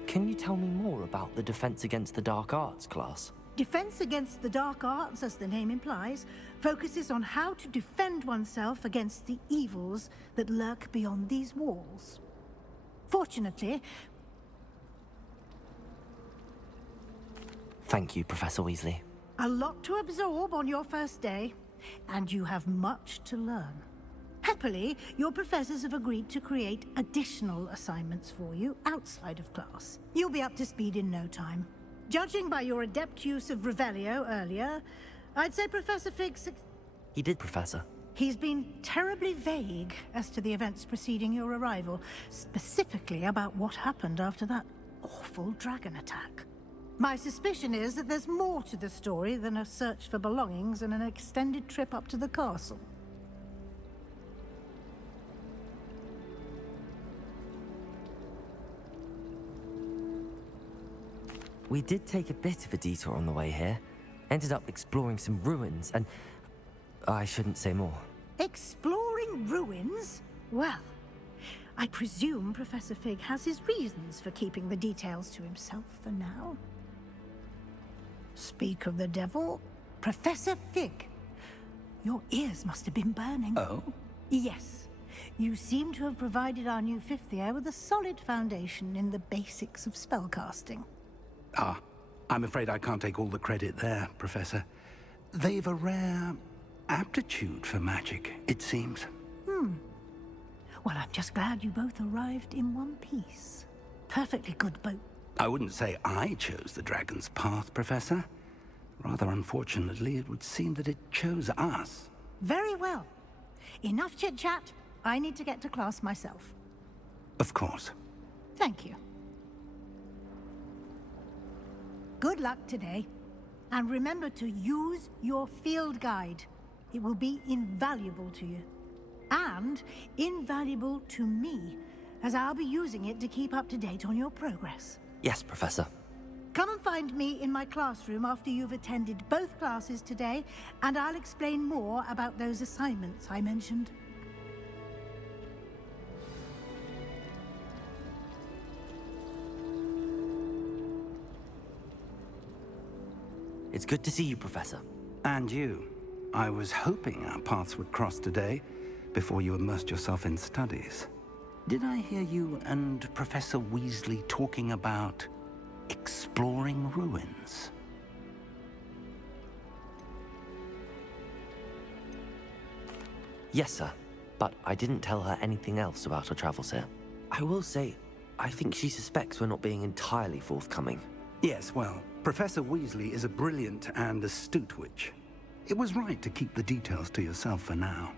Can you tell me more about the Defense Against the Dark Arts class? Defense Against the Dark Arts, as the name implies, focuses on how to defend oneself against the evils that lurk beyond these walls. Fortunately... Thank you, Professor Weasley. A lot to absorb on your first day, and you have much to learn. Happily, your professors have agreed to create additional assignments for you outside of class. You'll be up to speed in no time. Judging by your adept use of Revelio earlier, I'd say Professor Fig's... He did, Professor. He's been terribly vague as to the events preceding your arrival, specifically about what happened after that awful dragon attack. My suspicion is that there's more to the story than a search for belongings and an extended trip up to the castle. We did take a bit of a detour on the way here. Ended up exploring some ruins and... I shouldn't say more. Exploring ruins? Well, I presume Professor Fig has his reasons for keeping the details to himself for now. Speak of the devil, Professor Fig. Your ears must have been burning. Oh? Yes. You seem to have provided our new fifth year with a solid foundation in the basics of spellcasting. Ah, I'm afraid I can't take all the credit there, Professor. They've a rare aptitude for magic, it seems. Well, I'm just glad you both arrived in one piece. Perfectly good boat. I wouldn't say I chose the dragon's path, Professor. Rather unfortunately, it would seem that it chose us. Very well. Enough chit-chat. I need to get to class myself. Of course. Thank you. Good luck today. And remember to use your field guide. It will be invaluable to you. And invaluable to me, as I'll be using it to keep up to date on your progress. Yes, Professor. Come and find me in my classroom after you've attended both classes today, and I'll explain more about those assignments I mentioned. It's good to see you, Professor. And you. I was hoping our paths would cross today, before you immersed yourself in studies. Did I hear you and Professor Weasley talking about exploring ruins? Yes, sir. But I didn't tell her anything else about our travels here. I will say, I think she suspects we're not being entirely forthcoming. Yes, well, Professor Weasley is a brilliant and astute witch. It was right to keep the details to yourself for now.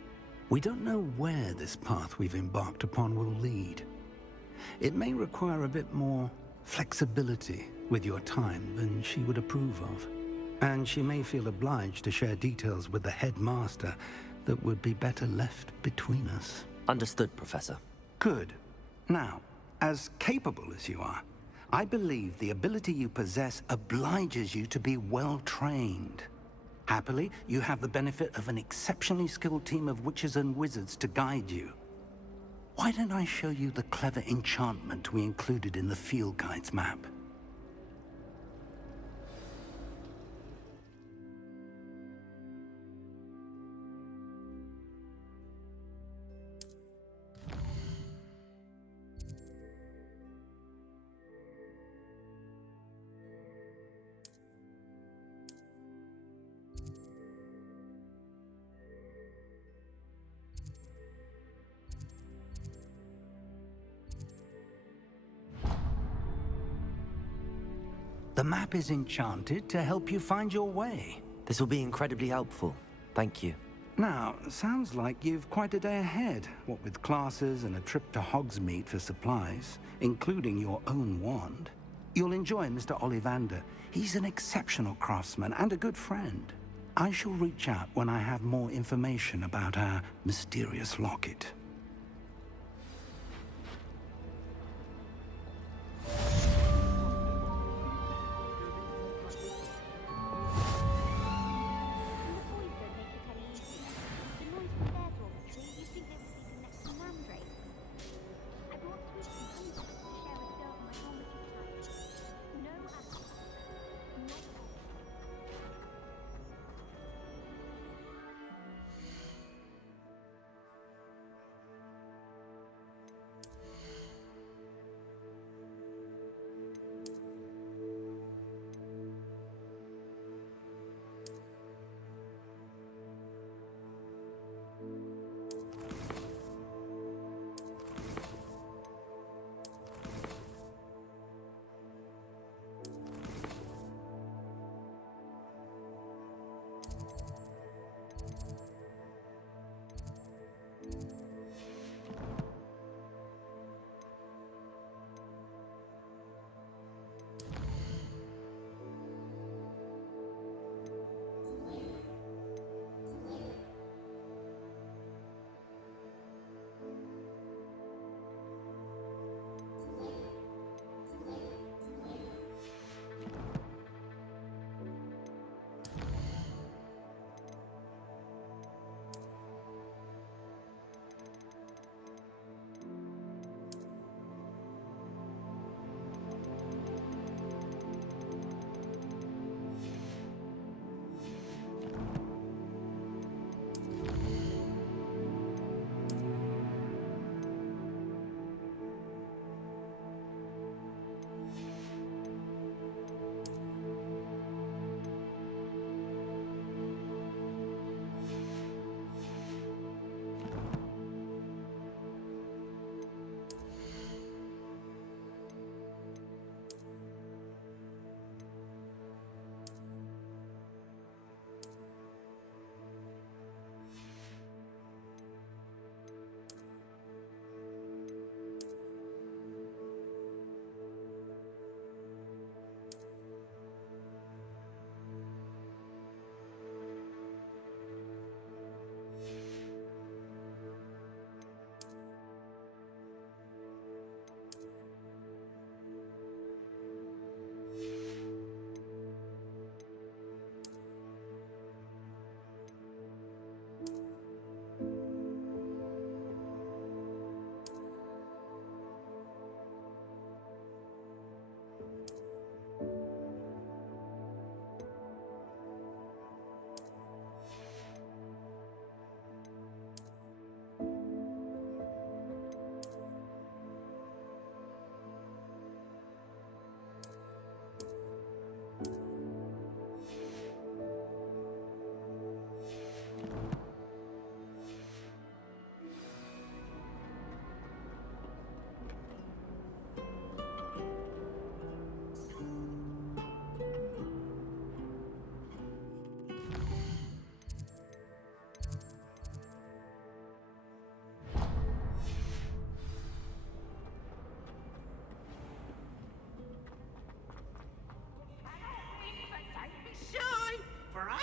We don't know where this path we've embarked upon will lead. It may require a bit more flexibility with your time than she would approve of. And she may feel obliged to share details with the headmaster that would be better left between us. Understood, Professor. Good. Now, as capable as you are, I believe the ability you possess obliges you to be well trained. Happily, you have the benefit of an exceptionally skilled team of witches and wizards to guide you. Why don't I show you the clever enchantment we included in the field guide's map? The map is enchanted to help you find your way. This will be incredibly helpful. Thank you. Now, sounds like you've quite a day ahead, what with classes and a trip to Hogsmeade for supplies, including your own wand. You'll enjoy Mr. Ollivander. He's an exceptional craftsman and a good friend. I shall reach out when I have more information about our mysterious locket.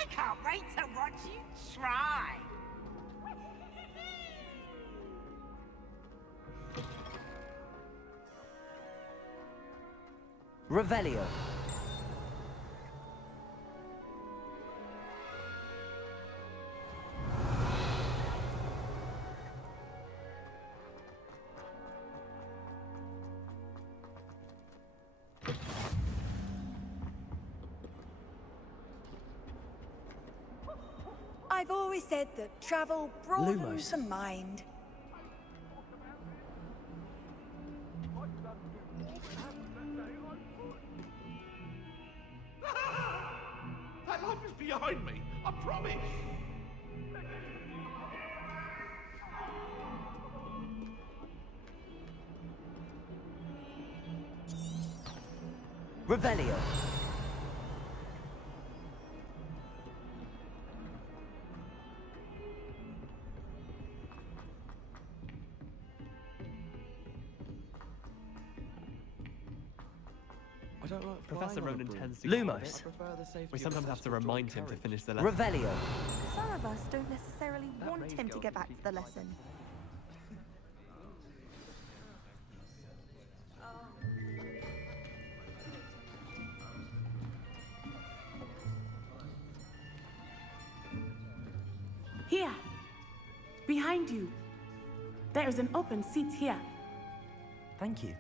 I can't wait to watch you try. Revelio. I've always said that travel broadens the mind. That life is behind me, I promise. Revelio. I don't like Professor flying on a Ronan broom. tends to get on Lumos. it. I prefer the safety We of sometimes have to horses remind drawn him to carriage. finish the lesson. Revelio. Some of us don't necessarily want him to get back to the lesson. Here, behind you. There is an open seat here. Thank you.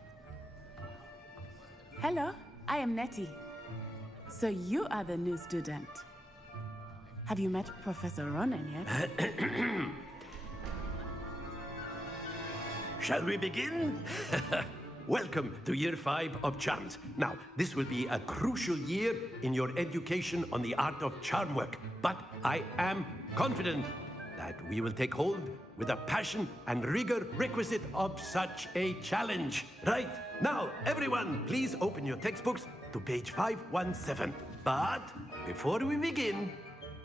Hello, I am Nettie. So you are the new student. Have you met Professor Ronan yet? Shall we begin? Welcome to Year 5 of Charms. Now, this will be a crucial year in your education on the art of charm work. But I am confident that we will take hold with the passion and rigor requisite of such a challenge. Right, now, everyone, please open your textbooks to page 517. But before we begin,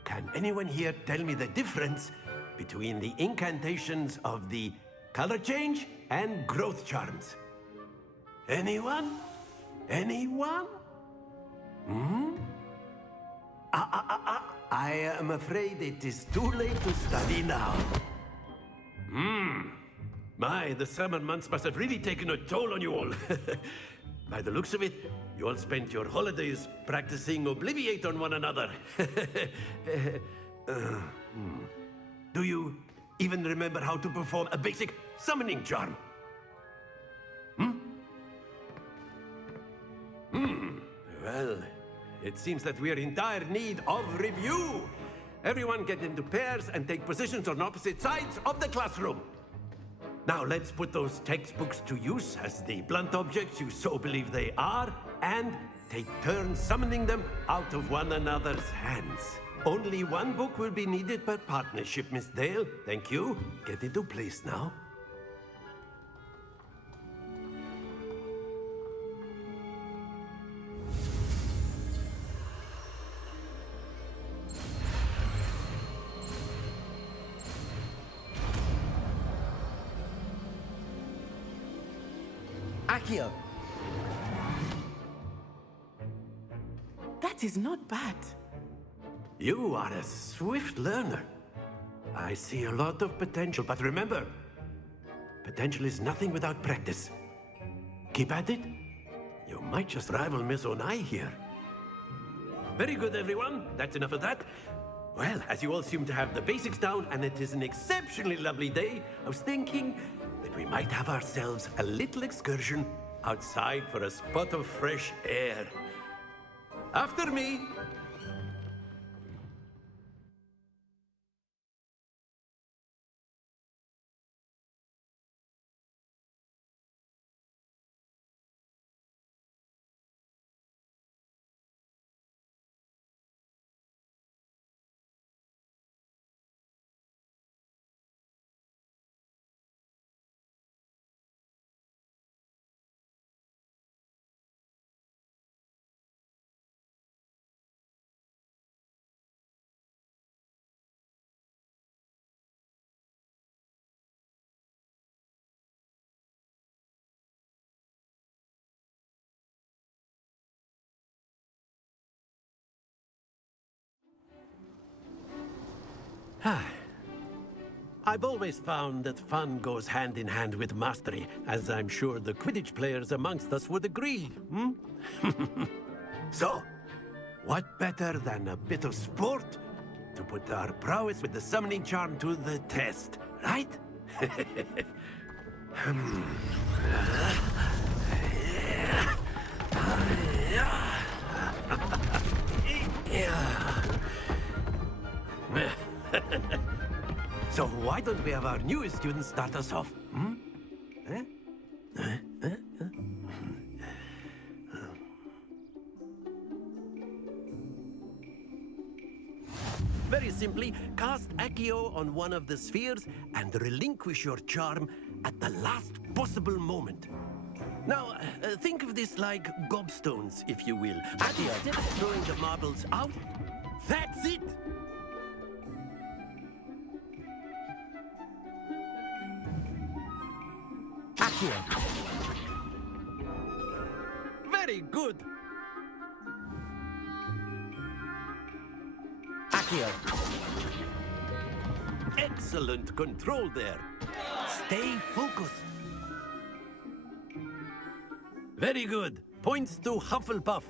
can anyone here tell me the difference between the incantations of the color change and growth charms? Anyone? Anyone? I am afraid it is too late to study now. My, the summer months must have really taken a toll on you all. By the looks of it, you all spent your holidays practicing Obliviate on one another. Do you even remember how to perform a basic summoning charm? Well, it seems that we are in dire need of review. Everyone get into pairs and take positions on opposite sides of the classroom. Now let's put those textbooks to use as the blunt objects you so believe they are, and take turns summoning them out of one another's hands. Only one book will be needed per partnership, Miss Dale. Thank you. Get into place now. Accio. That is not bad. You are a swift learner. I see a lot of potential, but remember, potential is nothing without practice. Keep at it. You might just rival Miss Onai here. Very good, everyone. That's enough of that. Well, as you all seem to have the basics down, and it is an exceptionally lovely day, I was thinking that we might have ourselves a little excursion outside for a spot of fresh air. After me. I've always found that fun goes hand in hand with mastery, as I'm sure the Quidditch players amongst us would agree. So, what better than a bit of sport to put our prowess with the summoning charm to the test, right? So why don't we have our newest student start us off? Very simply, cast Accio on one of the spheres and relinquish your charm at the last possible moment. Now, think of this like gobstones, if you will. And instead of throwing the marbles out, that's it! Accio. Very good. Accio. Excellent control there. Stay focused. Very good. Points to Hufflepuff.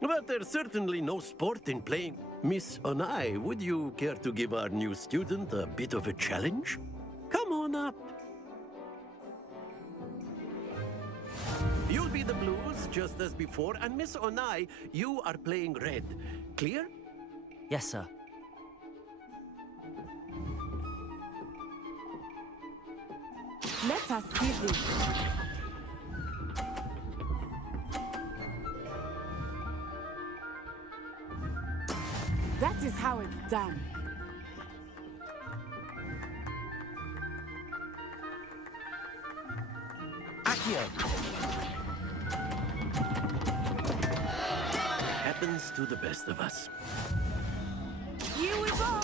But there's certainly no sport in playing. Miss Onai, would you care to give our new student a bit of a challenge? Come on up. You'll be the blues, just as before, and Miss Onai, you are playing red. Clear? Yes, sir. Let us see this. That is how it's done. Accio. Happens to the best of us. Here we go.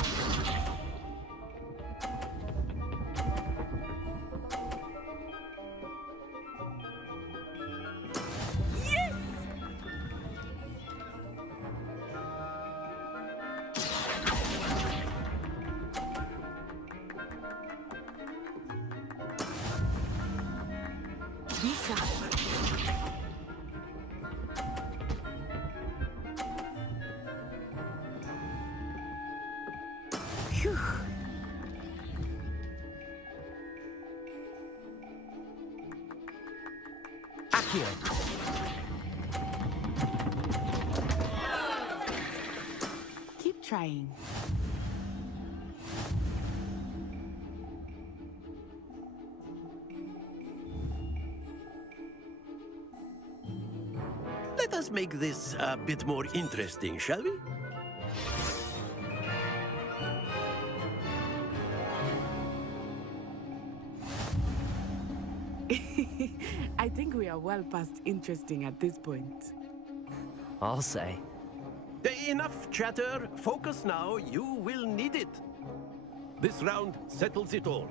Yes! Be sharp. Phew. Accio. Keep trying. Let us make this a bit more interesting, shall we? I think we are well past interesting at this point. I'll say. Enough chatter. Focus now. You will need it. This round settles it all.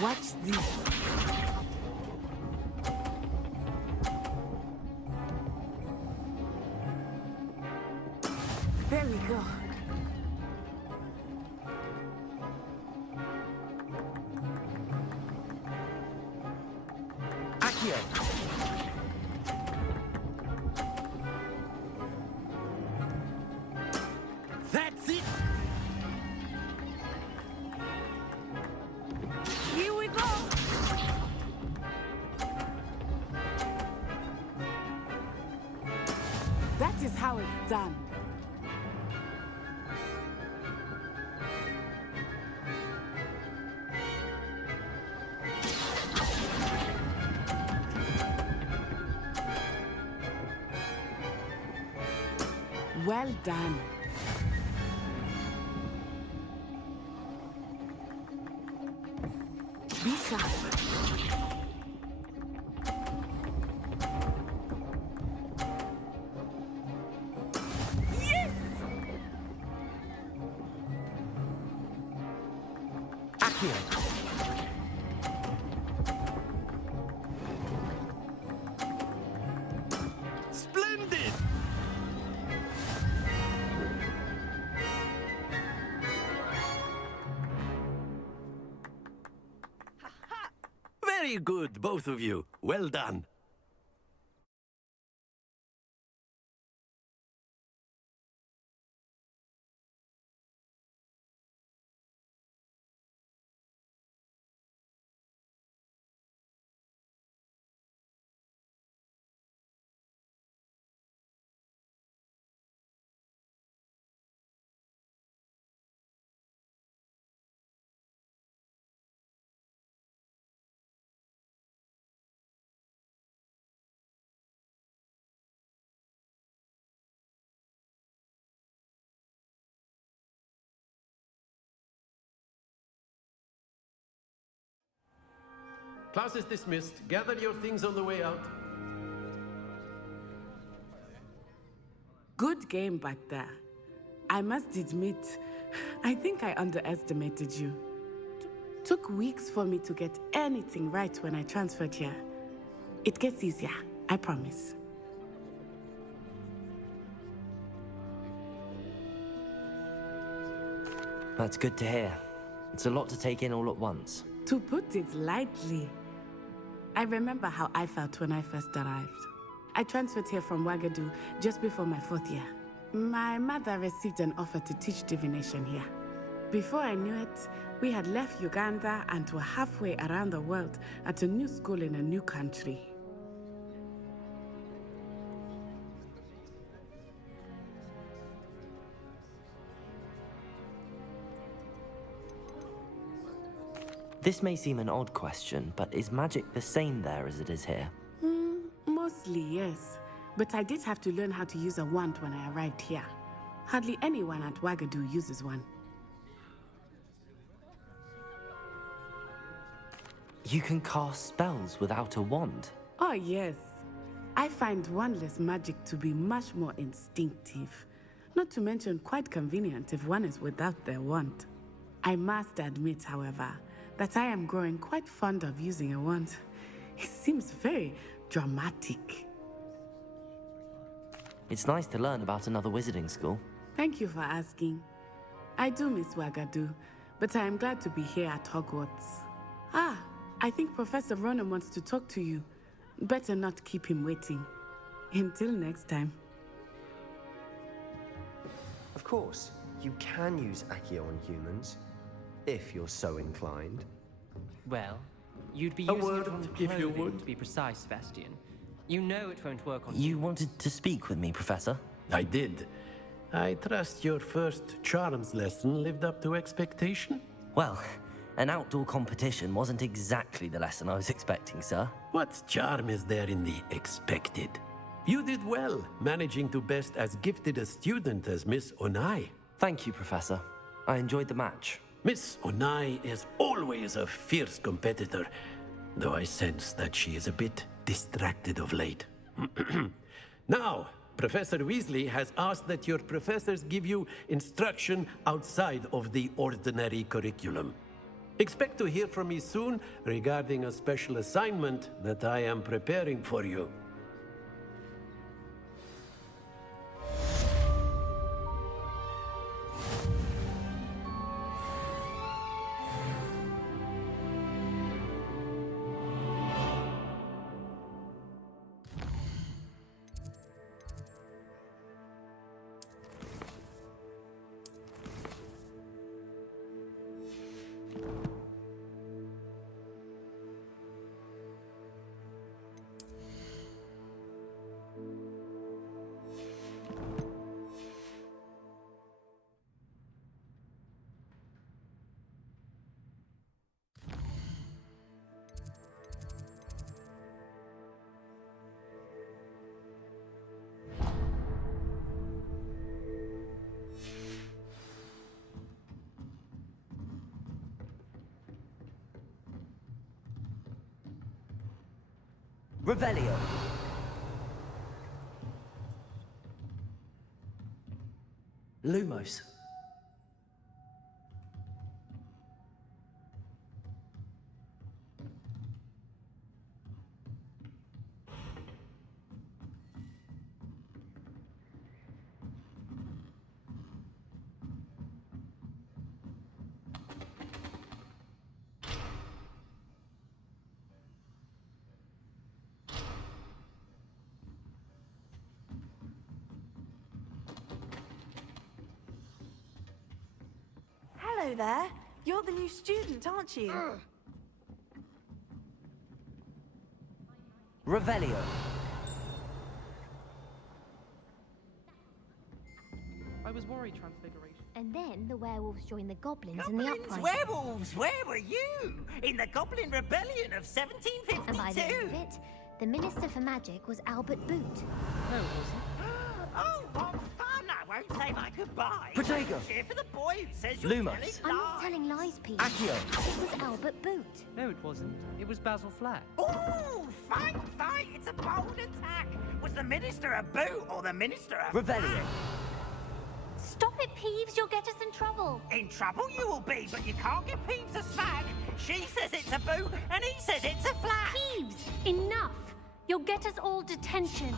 Watch this. There we go. Accio. That's it. Here we go. That is how it's done. Well done. Be sharp. Yes! Accio. Splendid! Very good, both of you. Well done. Class is dismissed. Gather your things on the way out. Good game back there. I must admit, I think I underestimated you. Took weeks for me to get anything right when I transferred here. It gets easier, I promise. That's good to hear. It's a lot to take in all at once. To put it lightly, I remember how I felt when I first arrived. I transferred here from Ouagadougou just before my 4th year. My mother received an offer to teach divination here. Before I knew it, we had left Uganda and were halfway around the world at a new school in a new country. This may seem an odd question, but is magic the same there as it is here? Mostly, yes. But I did have to learn how to use a wand when I arrived here. Hardly anyone at Ouagadougou uses one. You can cast spells without a wand? Oh, yes. I find wandless magic to be much more instinctive. Not to mention quite convenient if one is without their wand. I must admit, however, that I am growing quite fond of using a wand. It seems very dramatic. It's nice to learn about another wizarding school. Thank you for asking. I do miss Ouagadougou, but I am glad to be here at Hogwarts. I think Professor Ronan wants to talk to you. Better not keep him waiting. Until next time. Of course, you can use Accio on humans, if you're so inclined. Well, you'd be A using word, it on if you clothing, would. to be precise, Sebastian. You know it won't work on You wanted to speak with me, Professor? I did. I trust your first charms lesson lived up to expectation? Well, an outdoor competition wasn't exactly the lesson I was expecting, sir. What charm is there in the expected? You did well, managing to best as gifted a student as Miss Onai. Thank you, Professor. I enjoyed the match. Miss Onai is always a fierce competitor, though I sense that she is a bit distracted of late. Now, Professor Weasley has asked that your professors give you instruction outside of the ordinary curriculum. Expect to hear from me soon regarding a special assignment that I am preparing for you. Revelio. Lumos. Hello there. You're the new student, aren't you? Revelio. I was worried transfiguration. And then the werewolves joined the goblins in the Goblins, uprising. werewolves, where were you? In the Goblin Rebellion of 1752. And by the end of it, the Minister for Magic was Albert Boot. No, it wasn't. Oh, what fun! I won't say my goodbye. Protego. Cheer for the boy who says you're Lumos. telling I'm not lies. telling lies, Pete. Accio. It was Albert Boot. No, it wasn't. It was Basil Flack. Ooh, fight, fight! It's a bold attack. Was the Minister a boot or the Minister a Revelio. Stop it, Peeves. You'll get us in trouble. In trouble you will be, but you can't give Peeves a slag. She says it's a boot, and he says it's a flag. Peeves, enough. You'll get us all detention.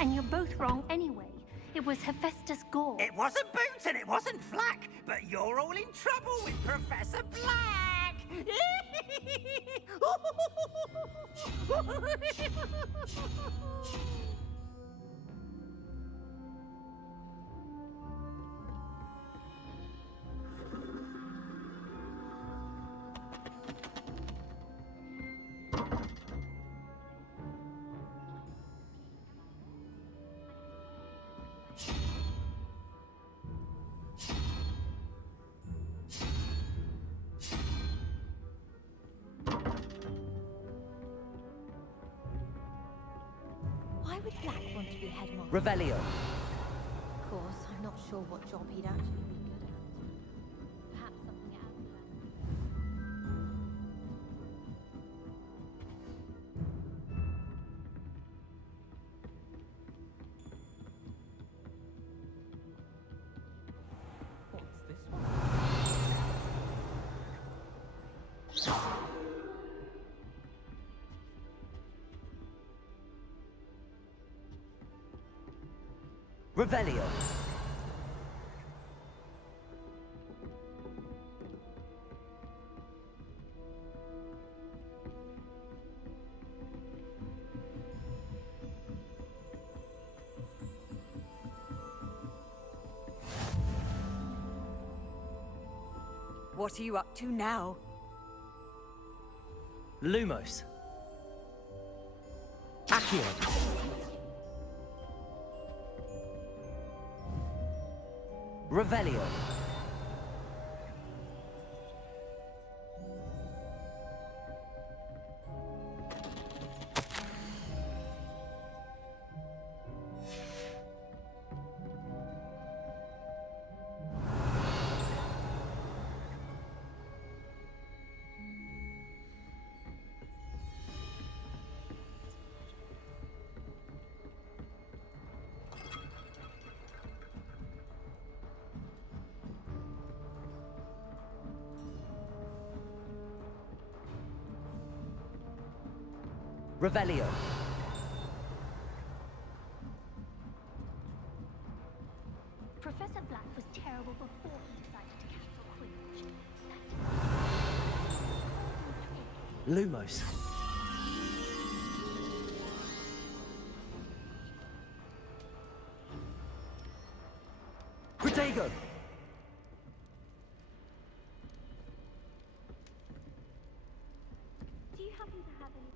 And you're both wrong anyway. It was Hephaestus Gore. It wasn't Boots and it wasn't Flack, but you're all in trouble with Professor Black. Why would Black want to be headmaster? Revelio. Of course, I'm not sure what job he'd actually be good at. Perhaps something else. What's this one? Revelio. What are you up to now? Lumos. Accio. Revelio. Revelio. Professor Black was terrible before he decided to cancel Quidditch. Lumos. Protego. Do you happen to have any?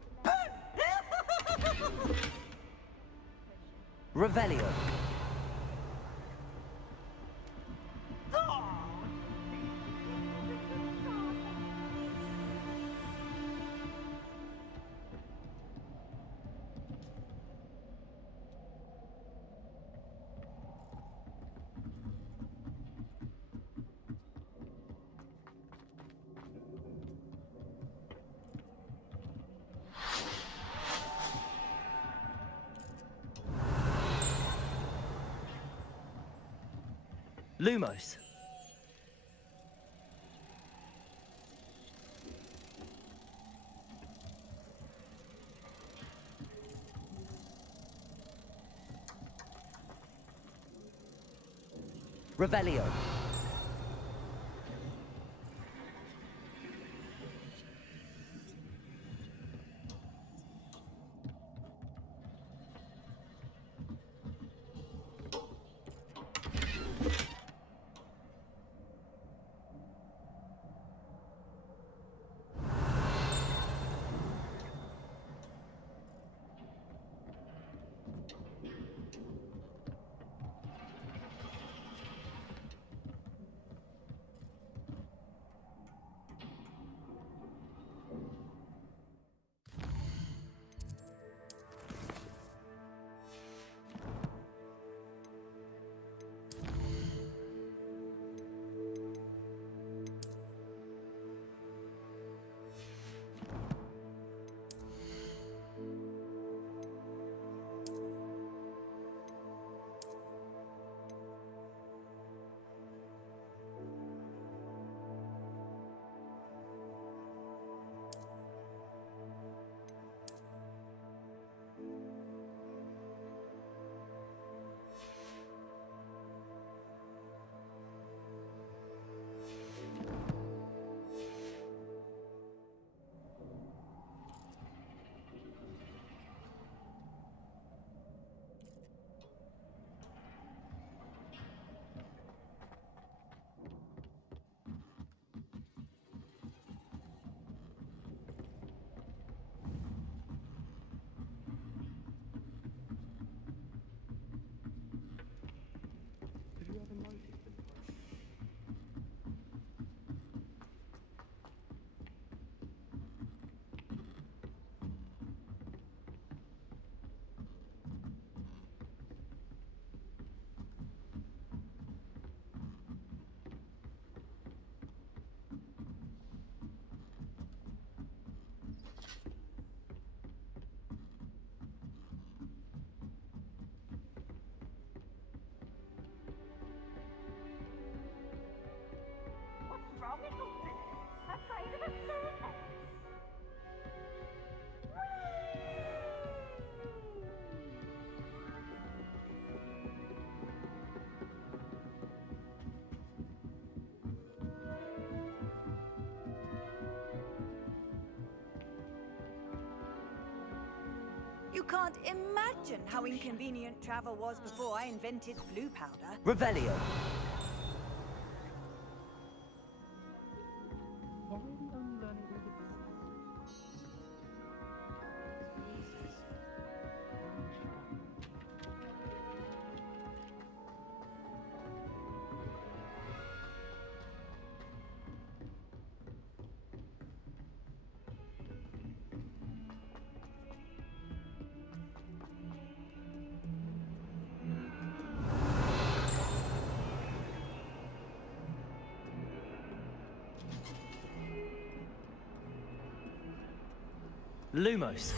Revelio. Lumos. Revelio. can't imagine how inconvenient travel was before I invented blue powder. Revelio. Lumos.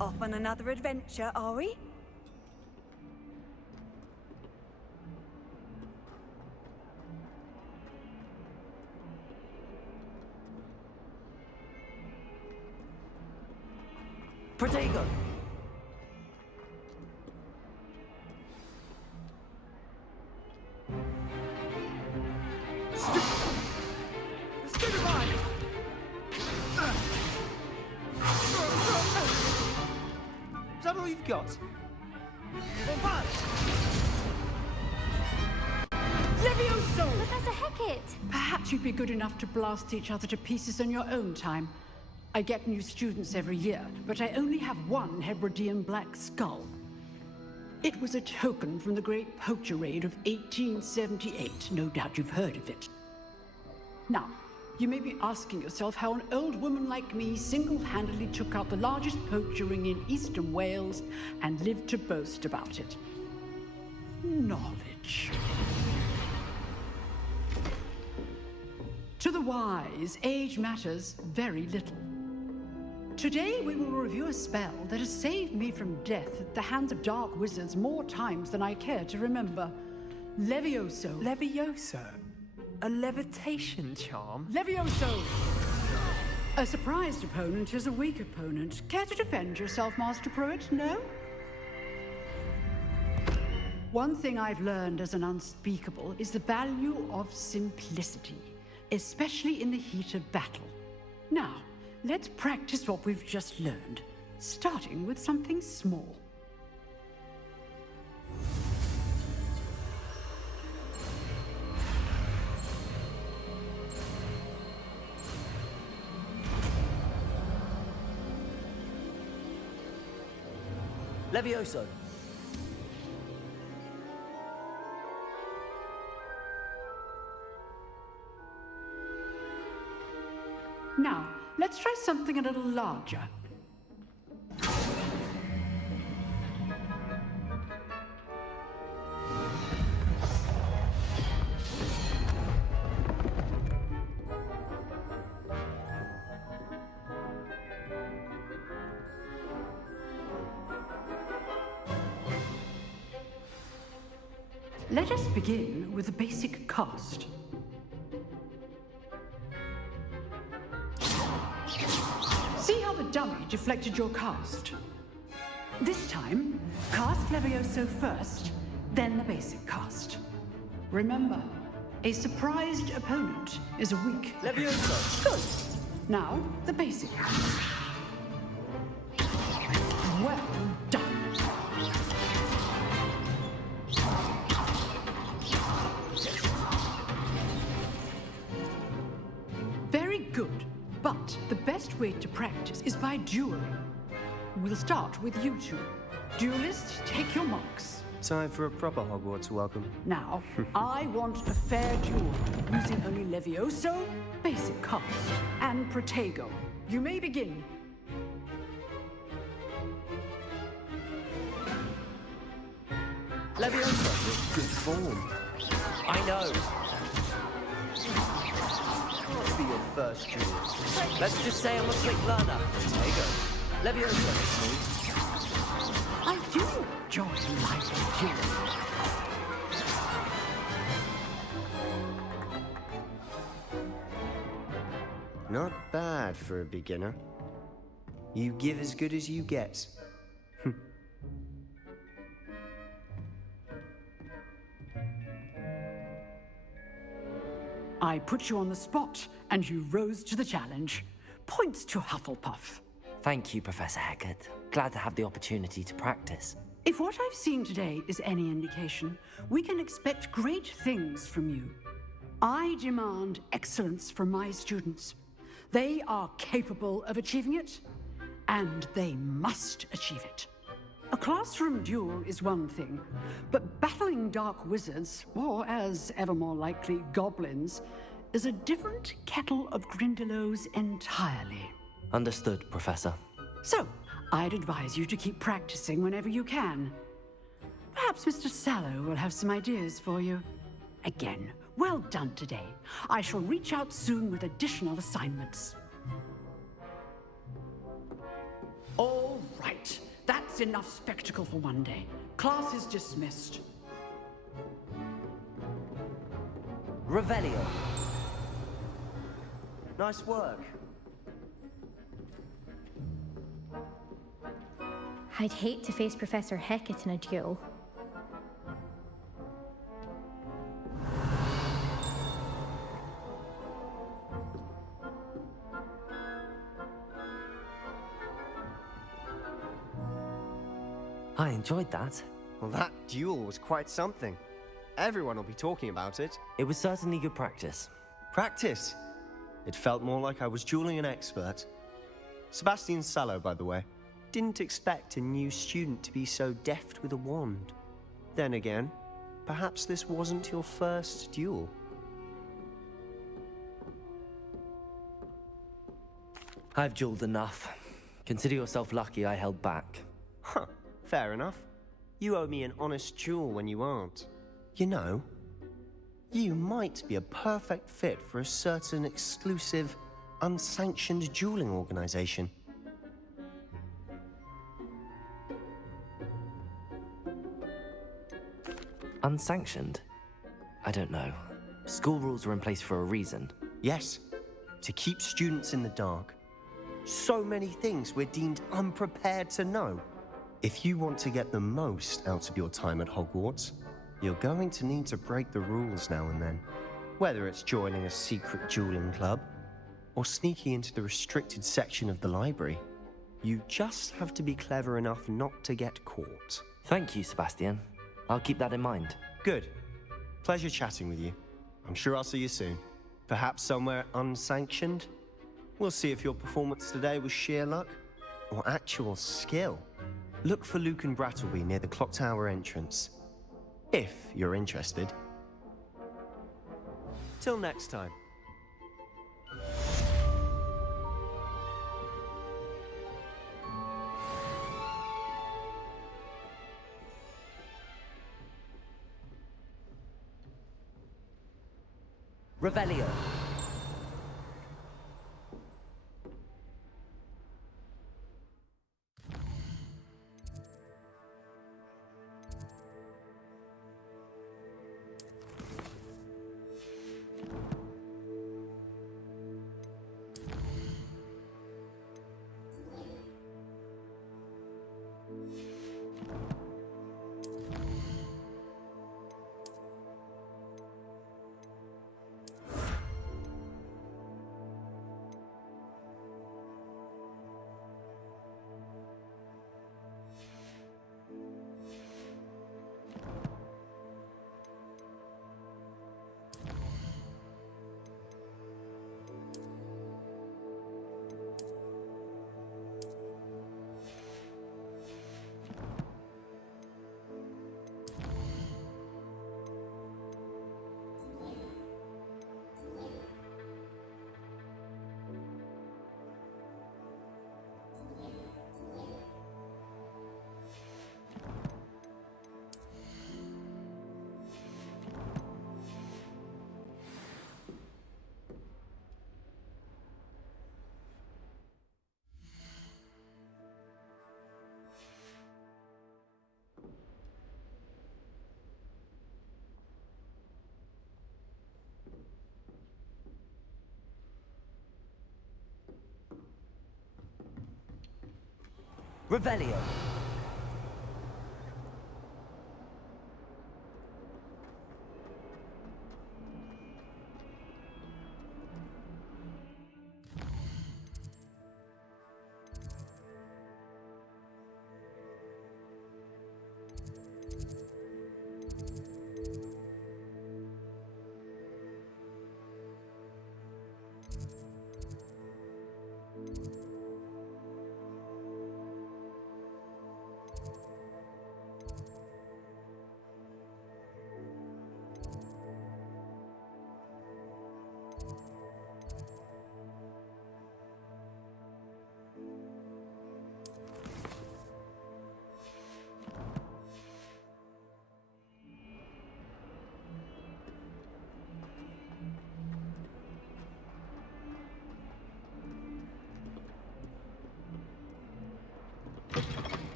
Off on another adventure, are we? Protego. Is that all you've got? Levioso! Professor Hecat! Perhaps you'd be good enough to blast each other to pieces on your own time. I get new students every year, but I only have one Hebridean black skull. It was a token from the Great Poacher Raid of 1878. No doubt you've heard of it. Now, you may be asking yourself how an old woman like me single-handedly took out the largest poacher ring in eastern Wales and lived to boast about it. Knowledge. To the wise, age matters very little. Today we will review a spell that has saved me from death at the hands of dark wizards more times than I care to remember. Levioso. Levioso? A levitation charm? Levioso! A surprised opponent is a weak opponent. Care to defend yourself, Master Pruitt? No? One thing I've learned as an unspeakable is the value of simplicity, especially in the heat of battle. Now, let's practice what we've just learned, starting with something small. Levioso. Now, let's try something a little larger. Let us begin with the basic cast. See how the dummy deflected your cast? This time, cast Levioso first, then the basic cast. Remember, a surprised opponent is a weak Levioso. Good. Now, the basic cast. Well done. Very good. But the best way to practice is by dueling. We'll start with you two. Duelists, take your marks. Time for a proper Hogwarts welcome. Now, I want a fair duel, using only Levioso, basic cast, and Protego. You may begin. Levioso with good form. I know. Can't be your first duel. Let's just say I'm a quick learner. Protego. Levioso. for a beginner. You give as good as you get. I put you on the spot, and you rose to the challenge. Points to Hufflepuff. Thank you, Professor Hecat. Glad to have the opportunity to practice. If what I've seen today is any indication, we can expect great things from you. I demand excellence from my students. They are capable of achieving it, and they must achieve it. A classroom duel is one thing, but battling dark wizards, or as ever more likely, goblins, is a different kettle of Grindylows entirely. Understood, Professor. So, I'd advise you to keep practicing whenever you can. Perhaps Mr. Sallow will have some ideas for you. Again, well done today. I shall reach out soon with additional assignments. All right. That's enough spectacle for one day. Class is dismissed. Revelio. Nice work. I'd hate to face Professor Hecat in a duel. I enjoyed that. Well, that duel was quite something. Everyone will be talking about it. It was certainly good practice. Practice? It felt more like I was dueling an expert. Sebastian Sallow, by the way. Didn't expect a new student to be so deft with a wand. Then again, perhaps this wasn't your first duel. I've dueled enough. Consider yourself lucky I held back. Huh, fair enough. You owe me an honest duel when you aren't. You know, you might be a perfect fit for a certain exclusive, unsanctioned dueling organization. Unsanctioned? I don't know. School rules are in place for a reason. Yes, to keep students in the dark. So many things we're deemed unprepared to know. If you want to get the most out of your time at Hogwarts, you're going to need to break the rules now and then. Whether it's joining a secret dueling club, or sneaking into the restricted section of the library, you just have to be clever enough not to get caught. Thank you, Sebastian. I'll keep that in mind. Good. Pleasure chatting with you. I'm sure I'll see you soon. Perhaps somewhere unsanctioned? We'll see if your performance today was sheer luck or actual skill. Look for Luke and Brattleby near the clock tower entrance, if you're interested. Till next time. Revelio. Revelio.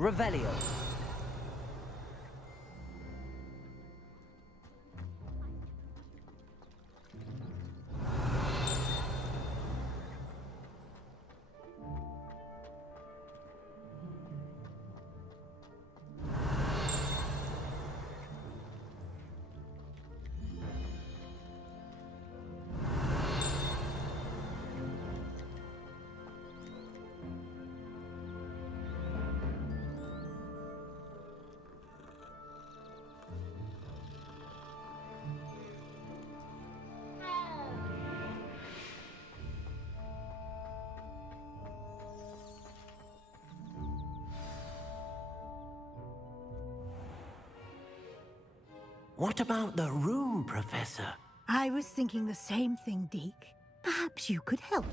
Revelio. What about the room, Professor? I was thinking the same thing, Deke. Perhaps you could help.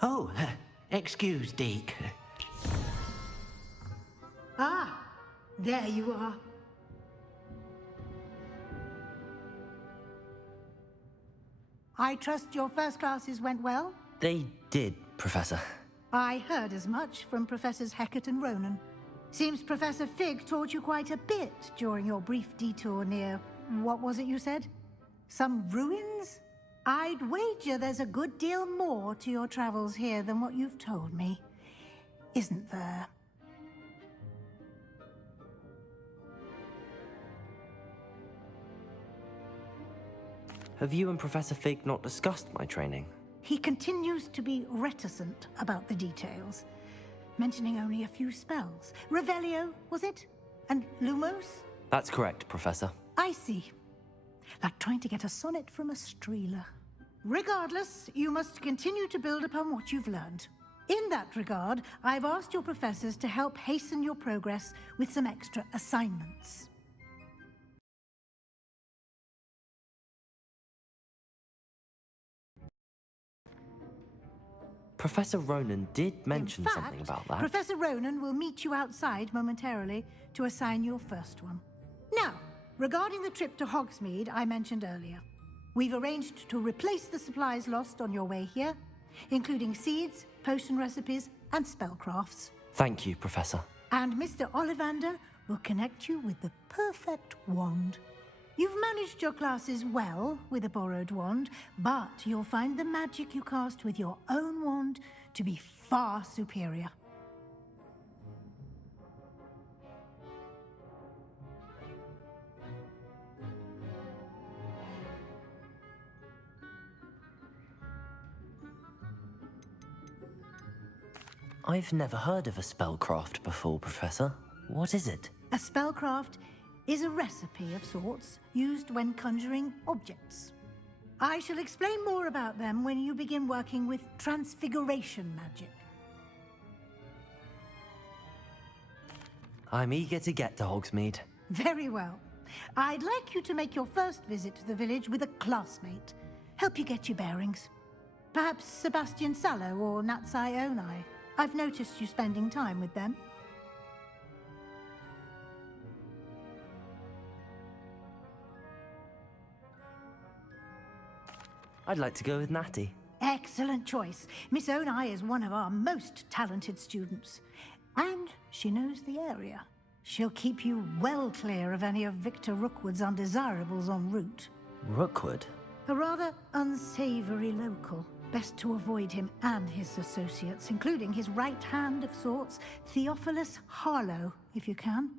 Oh, excuse, Deke. Ah, there you are. I trust your first classes went well? They did, Professor. I heard as much from Professors Hecat and Ronan. Seems Professor Fig taught you quite a bit during your brief detour near... what was it you said? Some ruins? I'd wager there's a good deal more to your travels here than what you've told me. Isn't there? Have you and Professor Fig not discussed my training? He continues to be reticent about the details, mentioning only a few spells. Revelio, was it? And Lumos? That's correct, Professor. I see. Like trying to get a sonnet from a streeler. Regardless, you must continue to build upon what you've learned. In that regard, I've asked your professors to help hasten your progress with some extra assignments. Professor Ronan did mention something about that. Professor Ronan will meet you outside momentarily to assign your first one. Now, regarding the trip to Hogsmeade I mentioned earlier, we've arranged to replace the supplies lost on your way here, including seeds, potion recipes, and spellcrafts. Thank you, Professor. And Mr. Ollivander will connect you with the perfect wand. You've managed your classes well with a borrowed wand, but you'll find the magic you cast with your own wand to be far superior. I've never heard of a spellcraft before, Professor. What is it? A spellcraft is a recipe of sorts used when conjuring objects. I shall explain more about them when you begin working with transfiguration magic. I'm eager to get to Hogsmeade. Very well. I'd like you to make your first visit to the village with a classmate. Help you get your bearings. Perhaps Sebastian Sallow or Natsai Onai. I've noticed you spending time with them. I'd like to go with Natty. Excellent choice. Miss Onai is one of our most talented students. And she knows the area. She'll keep you well clear of any of Victor Rookwood's undesirables en route. Rookwood? A rather unsavory local. Best to avoid him and his associates, including his right hand of sorts, Theophilus Harlow, if you can.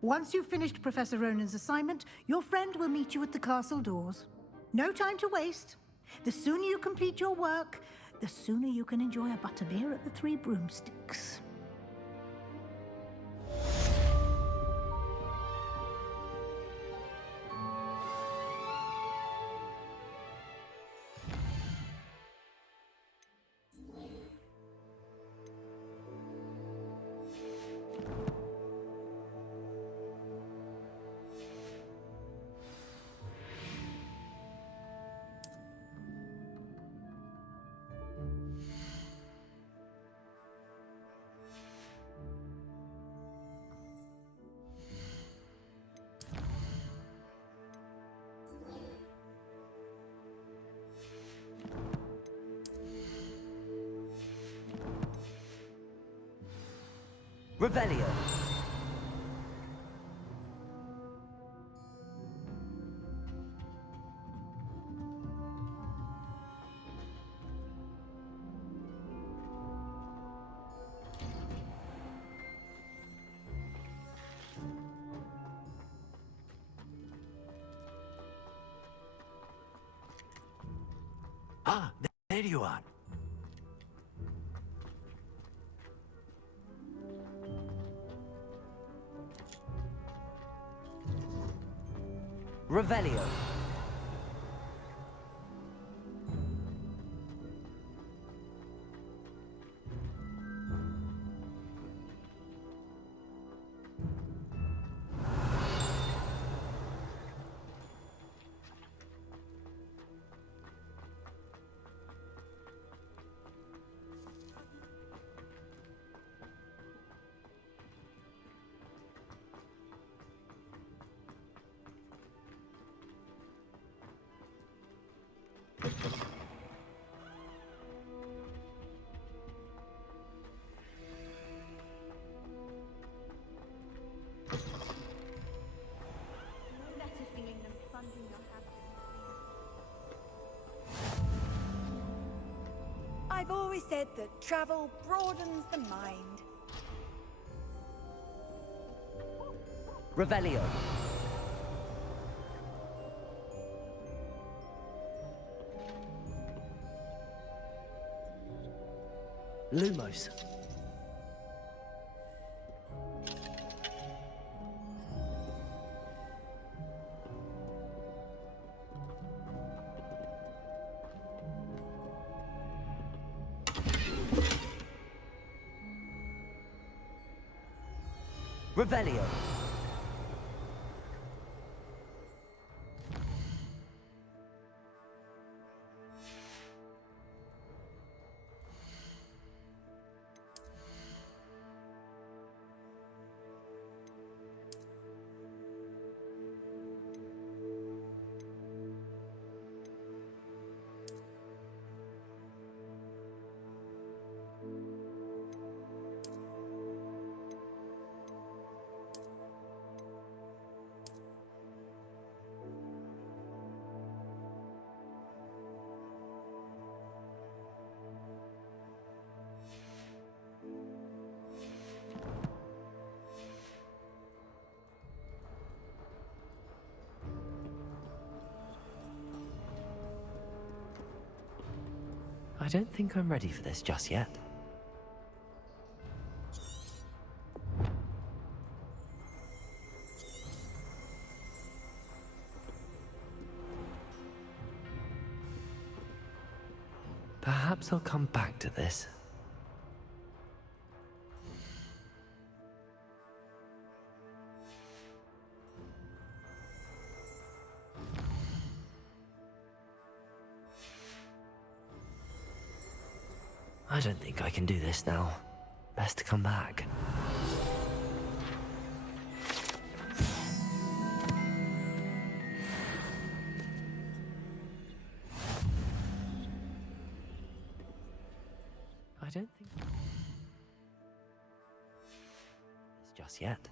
Once you've finished Professor Ronan's assignment, your friend will meet you at the castle doors. No time to waste. The sooner you complete your work, the sooner you can enjoy a butterbeer at the Three Broomsticks. Revelio. Ah, there you are. Revelio. I've always said that travel broadens the mind. Revelio. Lumos. Revelio. I don't think I'm ready for this just yet. Perhaps I'll come back to this. I don't think I can do this now. Best to come back. I don't think this just yet.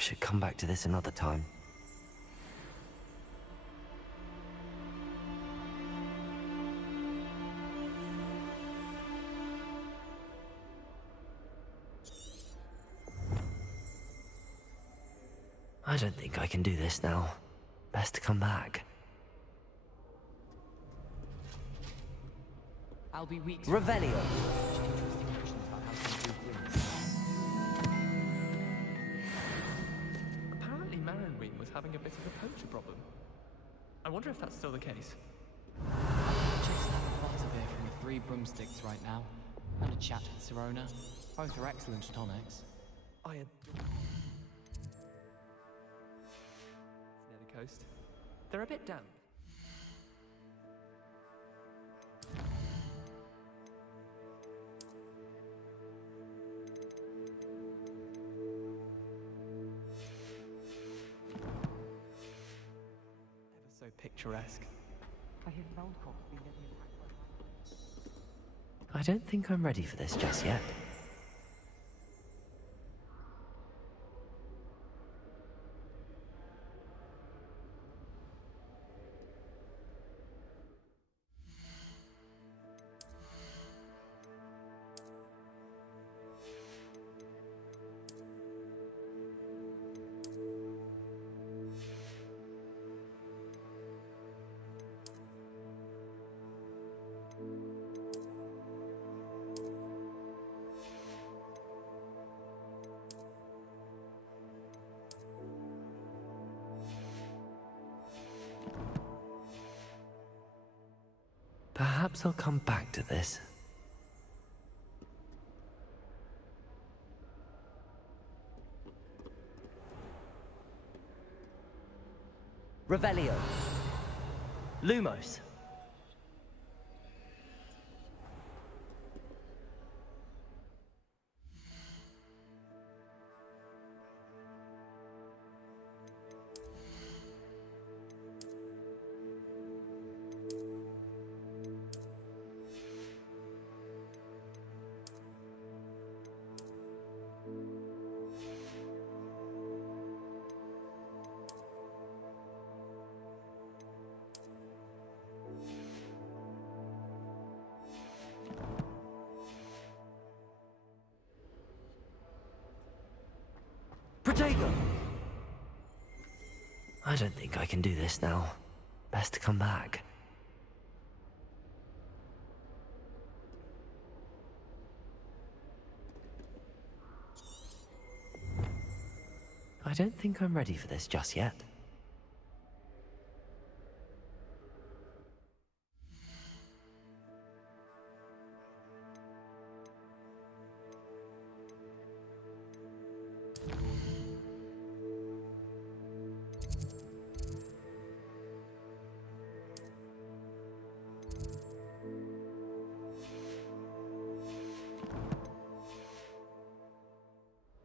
I should come back to this another time. I don't think I can do this now. Best to come back. I'll be weeks. Revelio. Apparently Marinween was having a bit of a poacher problem. I wonder if that's still the case. Just have a butterbeer from the Three Broomsticks right now, and a chat with Sirona. Both are excellent tonics. I near the coast. They're a bit damp. Ever so picturesque. I hear Veldhoff's been getting attacked. I don't think I'm ready for this just yet. Perhaps I'll come back to this. Revelio. Lumos. Protego! I don't think I can do this now. Best to come back. I don't think I'm ready for this just yet.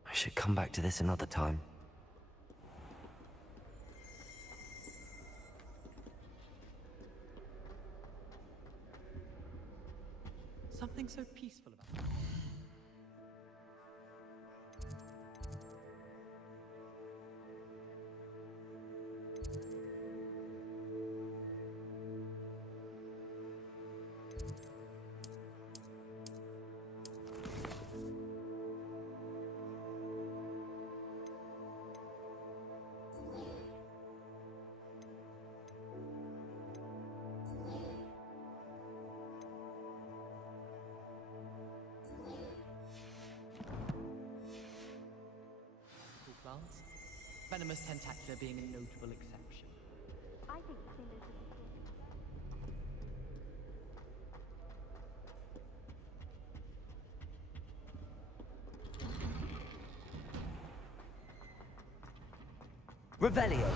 I should come back to this another time. Something so peaceful about it. Plants. Venomous tentacular being a notable exception. I think Revelio.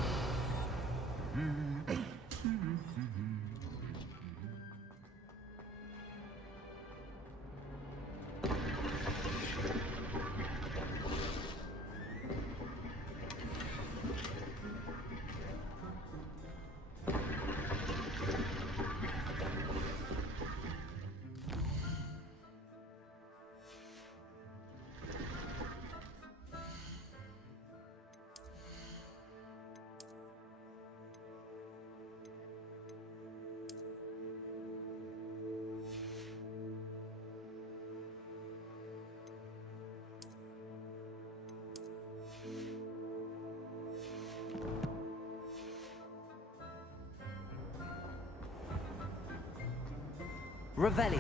Revelio.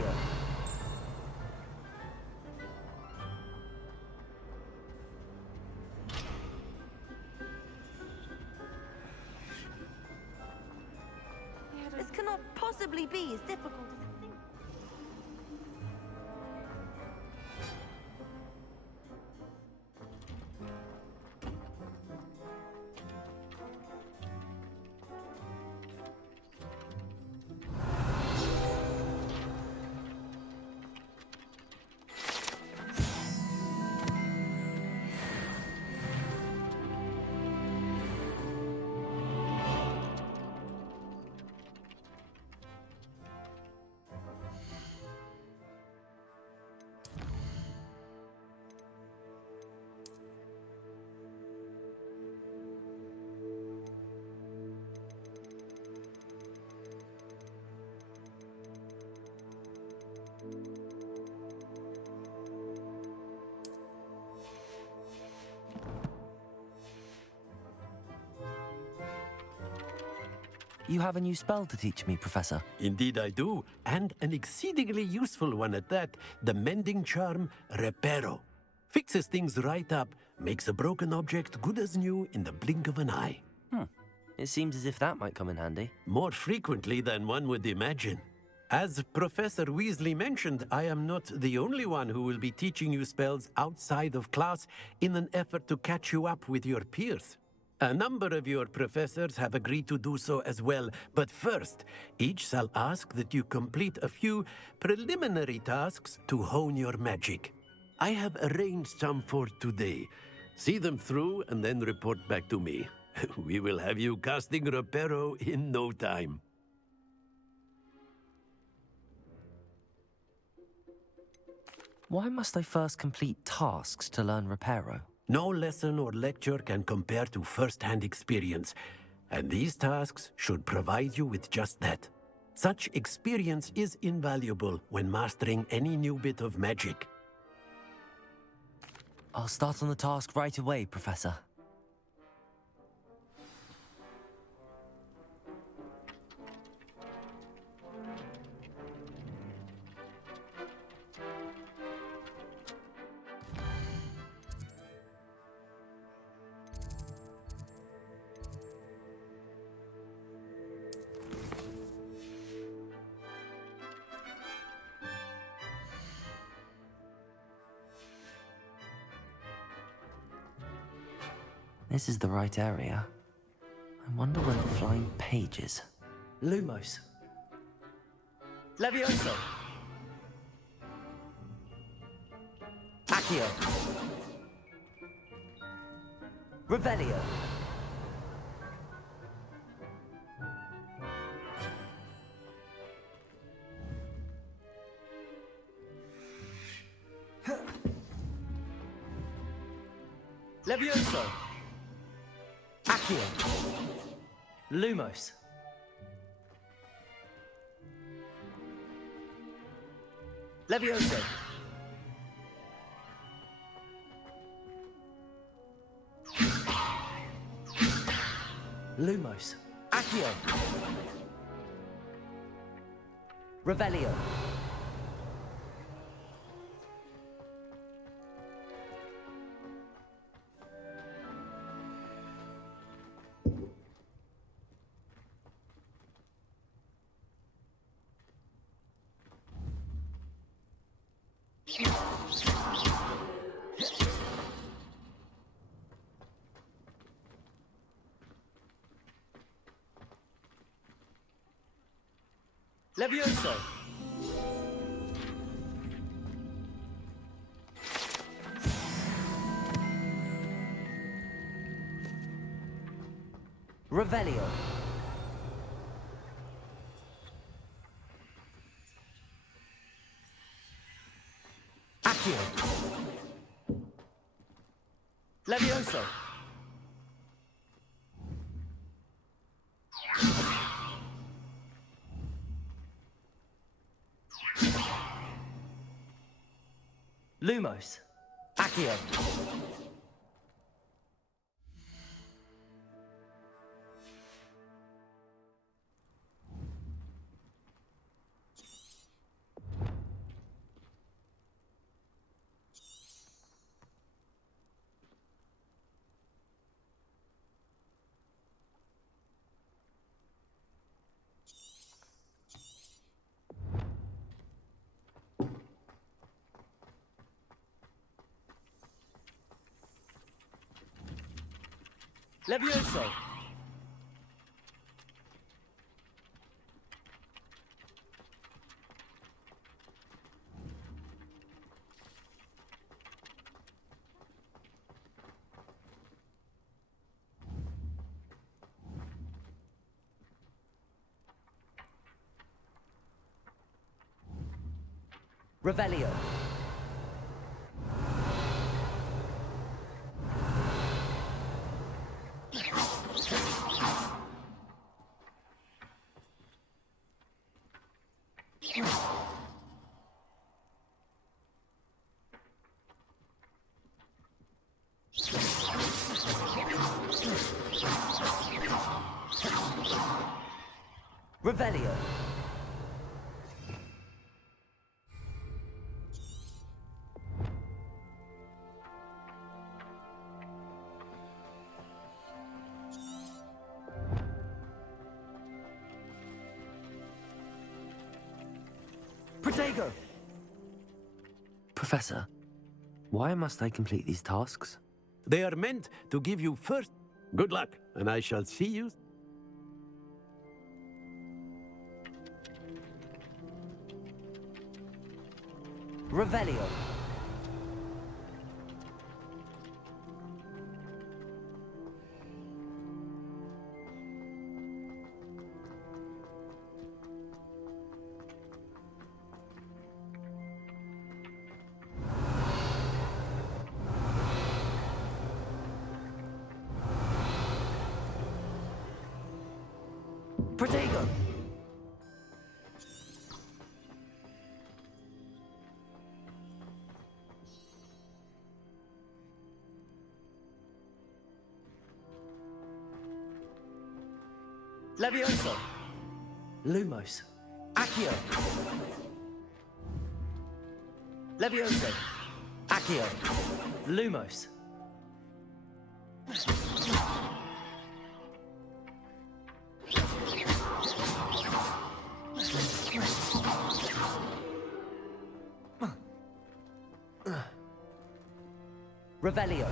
This cannot possibly be as difficult as it seems. You have a new spell to teach me, Professor. Indeed I do, and an exceedingly useful one at that, the mending charm Reparo. Fixes things right up, makes a broken object good as new in the blink of an eye. It seems as if that might come in handy. More frequently than one would imagine. As Professor Weasley mentioned, I am not the only one who will be teaching you spells outside of class in an effort to catch you up with your peers. A number of your professors have agreed to do so as well, but first, each shall ask that you complete a few preliminary tasks to hone your magic. I have arranged some for today. See them through and then report back to me. We will have you casting Reparo in no time. Why must I first complete tasks to learn Reparo? No lesson or lecture can compare to first-hand experience, and these tasks should provide you with just that. Such experience is invaluable when mastering any new bit of magic. I'll start on the task right away, Professor. This is the right area. I wonder where the flying page is. Lumos. Levioso. Accio. Revelio. Levioso. Accio. Lumos. Levioso. Lumos. Accio. Revelio. Levioso. Revelio. Accio. Levioso. Lumos. Accio. Levioso! Revelio. Revelio. Protego. Professor, why must I complete these tasks? They are meant to give you first. Good luck, and I shall see you. Revelio. Protego. Levioso. Lumos. Accio. Levioso. Accio. Lumos. Revelio.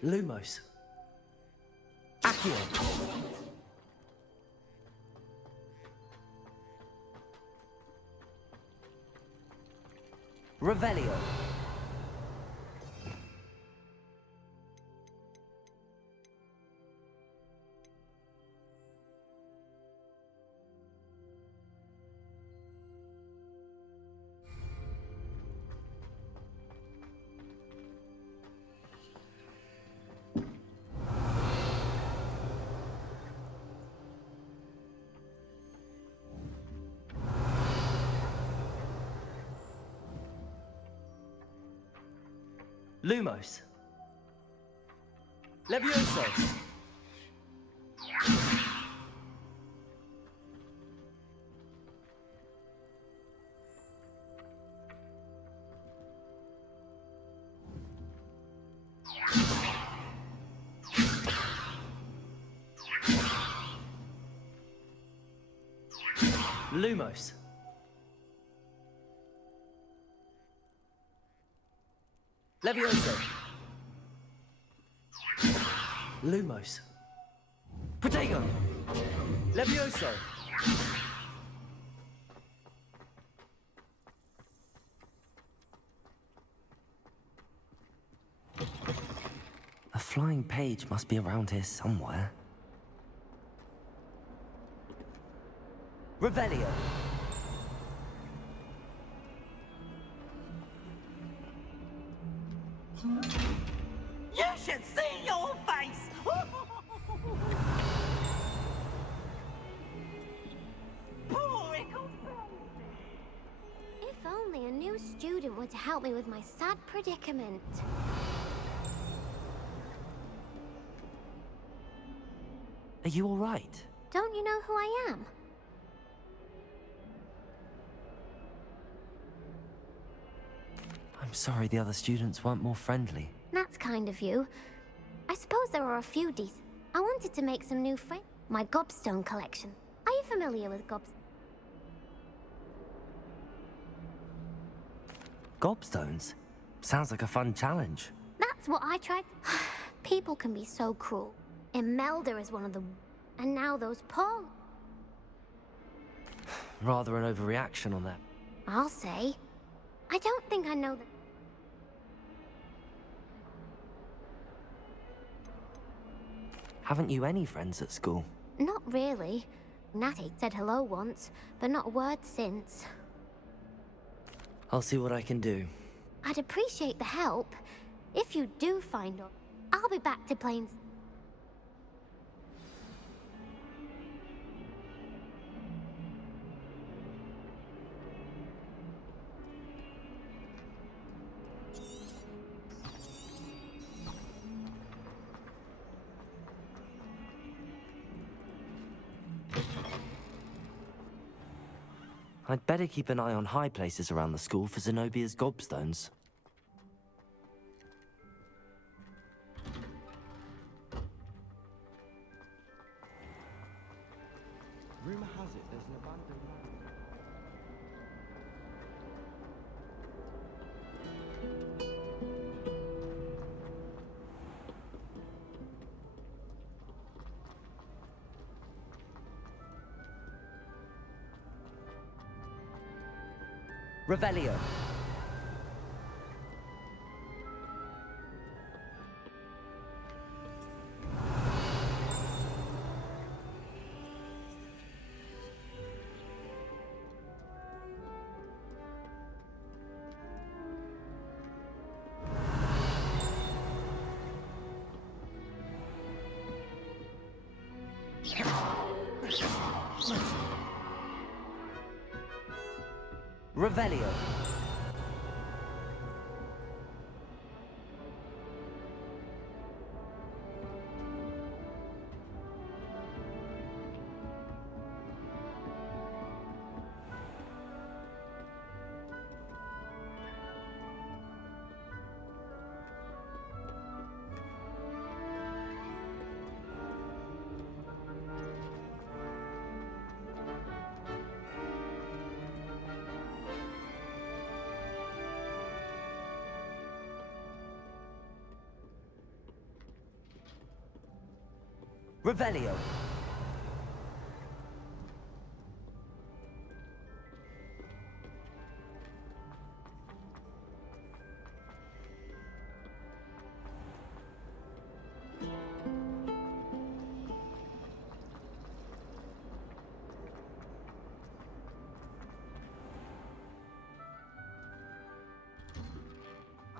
Lumos. Accio. Revelio. Lumos. Levioso. Lumos. Levioso. Lumos. Protego. Levioso. A flying page must be around here somewhere. Revelio. You should see your face! If only a new student were to help me with my sad predicament. Are you all right? Don't you know who I am? I'm sorry the other students weren't more friendly. That's kind of you. I suppose there are a few decent. I wanted to make some new friends. My gobstone collection. Are you familiar with Gobstones? Sounds like a fun challenge. That's what I tried. People can be so cruel. Imelda is one of them. And now those Paul. Rather an overreaction on that. I'll say. I don't think I know that. Haven't you any friends at school? Not really. Natty said hello once, but not a word since. I'll see what I can do. I'd appreciate the help. If you do find her, I'll be back to playing. I'd better keep an eye on high places around the school for Zenobia's gobstones. Rumor has it there's an abandoned Revelio. Revelio. Revelio.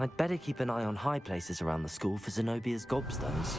I'd better keep an eye on high places around the school for Zenobia's gobstones.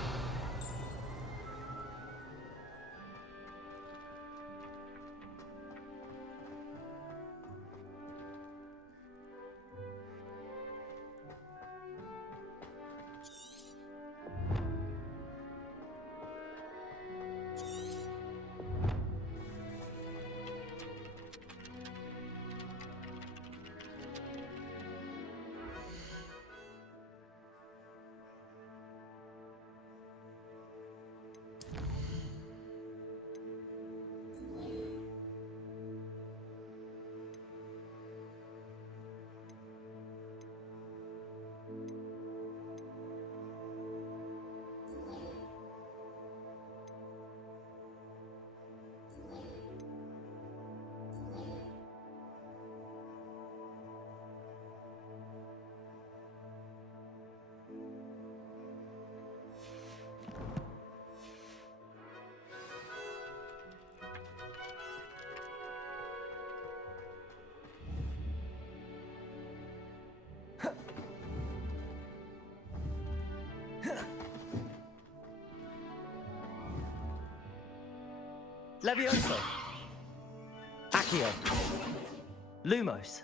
Levioso. Accio. Lumos.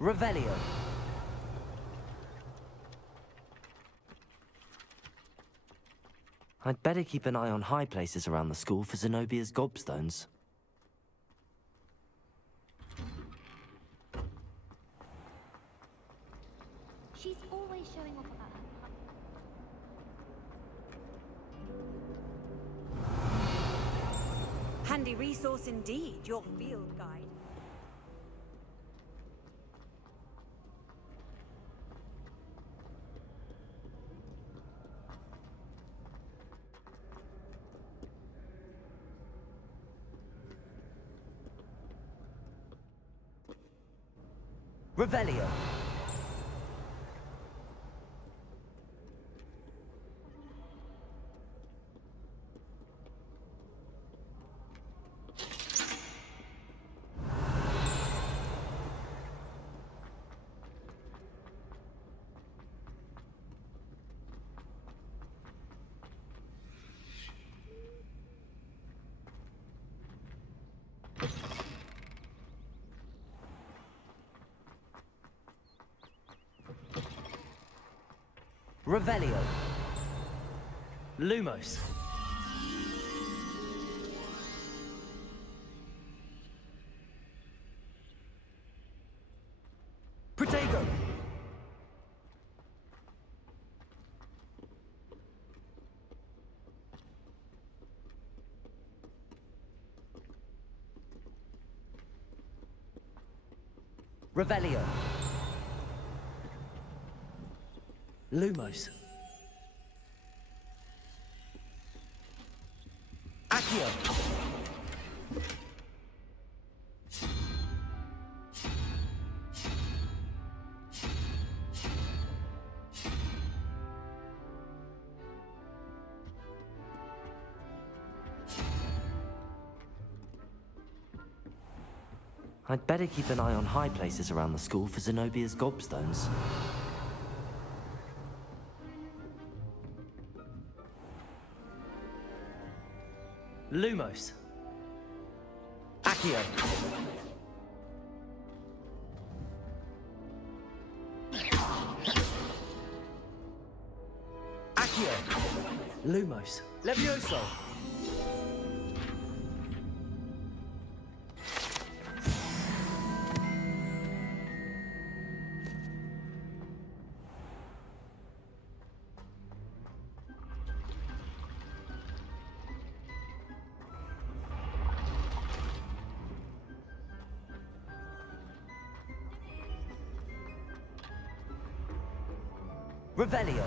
Revelio. I'd better keep an eye on high places around the school for Zenobia's gobstones. She's always showing off about her. Handy resource indeed, your field guide. Revelio. Revelio. Lumos. Protego. Revelio. Lumos. Accio. I'd better keep an eye on high places around the school for Zenobia's gobstones. Lumos. Accio. Accio. Lumos. Levioso. Revelio.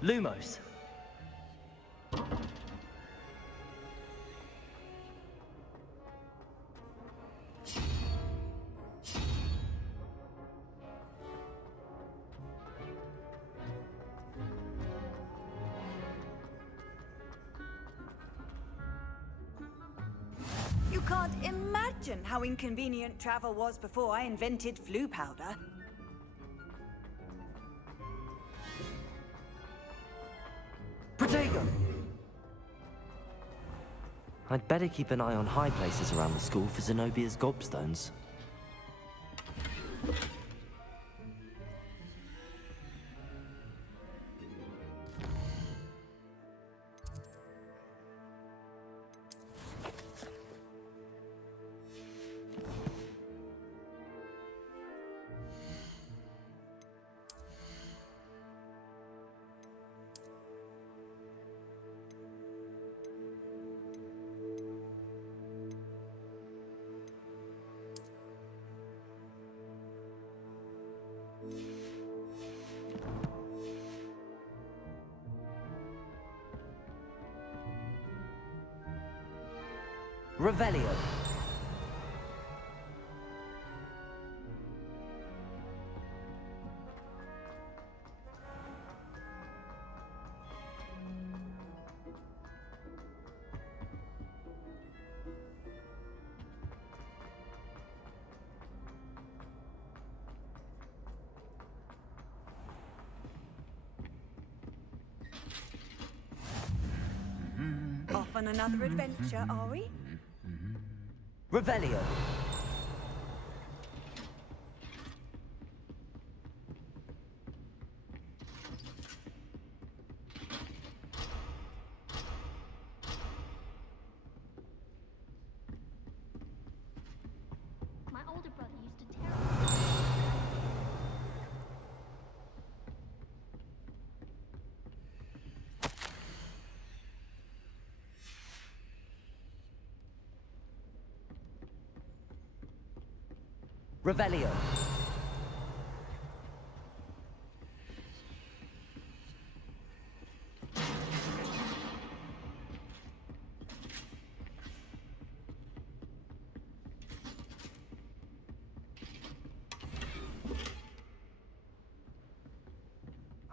Lumos. You can't imagine how inconvenient travel was before I invented flu powder. Protego. I'd better keep an eye on high places around the school for Zenobia's gobstones. Revelio. Off on another adventure, are we? Revelio. My older brother used to tear Revelio.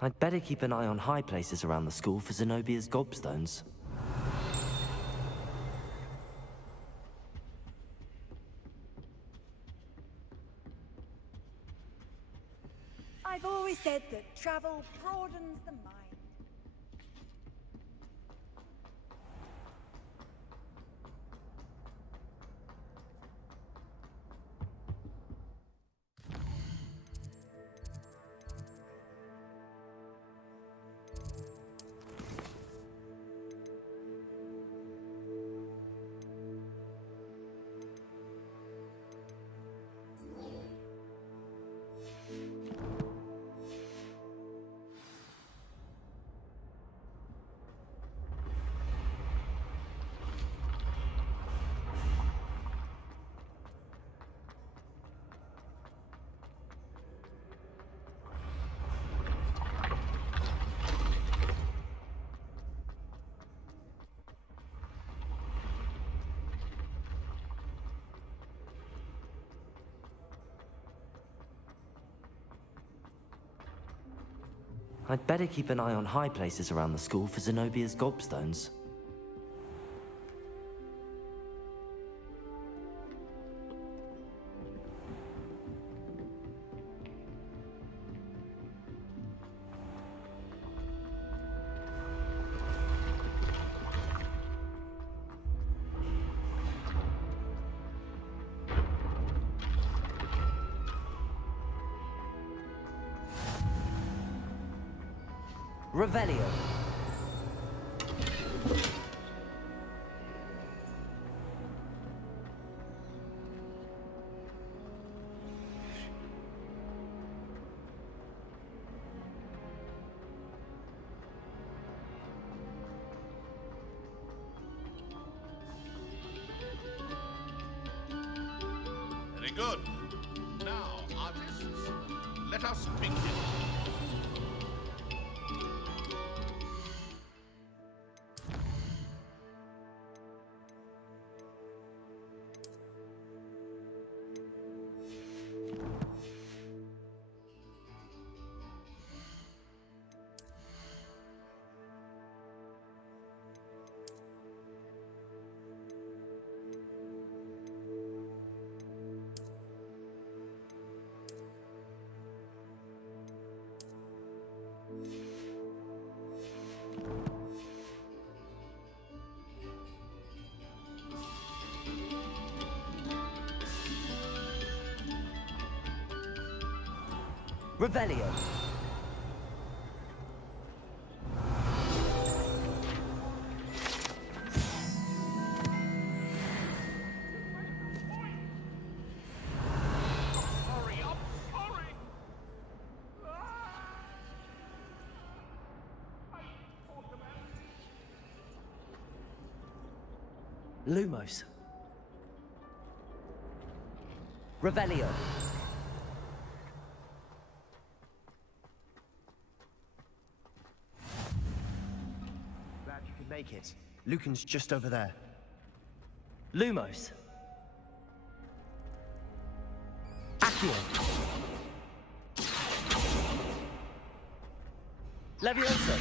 I'd better keep an eye on high places around the school for Zenobia's gobstones. I've always said that travel broadens the mind. I'd better keep an eye on high places around the school for Zenobia's gobstones. Revelio. Very good. Now, artists, let us begin. Revelio. Lumos. Revelio. Glad you could make it. Lucan's just over there. Lumos. Accio. Levioso.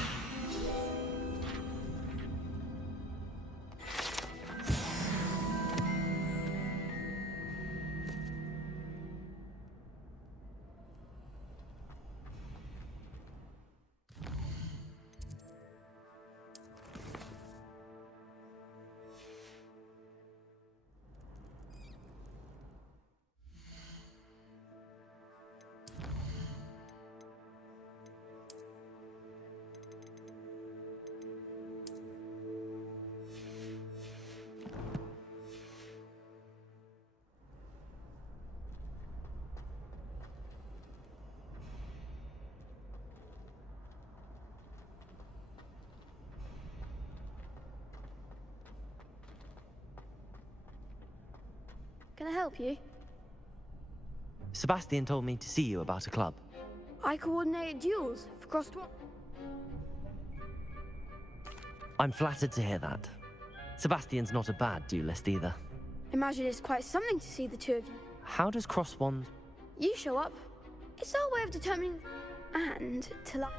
Can I help you? Sebastian told me to see you about a club. I coordinate duels for crosswalk. I'm flattered to hear that. Sebastian's not a bad duelist either. Imagine it's quite something to see the two of you. How does crosswand... You show up. It's our way of determining... and to like...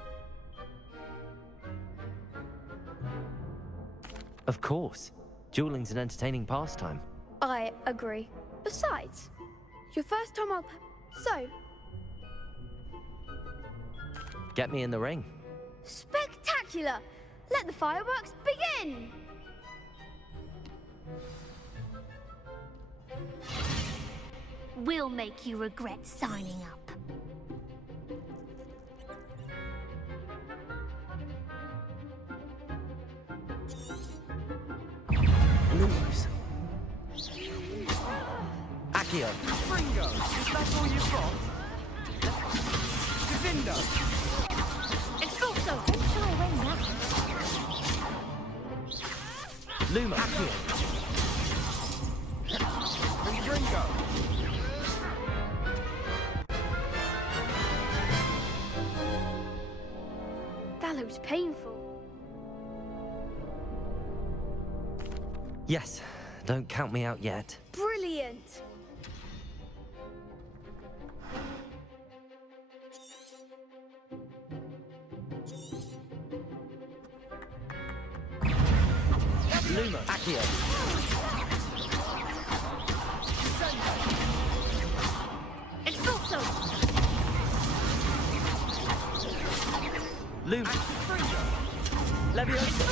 Of course. Dueling's an entertaining pastime. I agree. Besides, your first time I'll... So... Get me in the ring. Spectacular! Let the fireworks begin! We'll make you regret signing up. Lumos. Accio. Ringo, is that all you've got? Divindo. Expulso! Functional ring now. Luma. Accio. Ringo. That looks painful. Yes, don't count me out yet. Brilliant! Luma. Accio. Expulso! Luma. Levioso.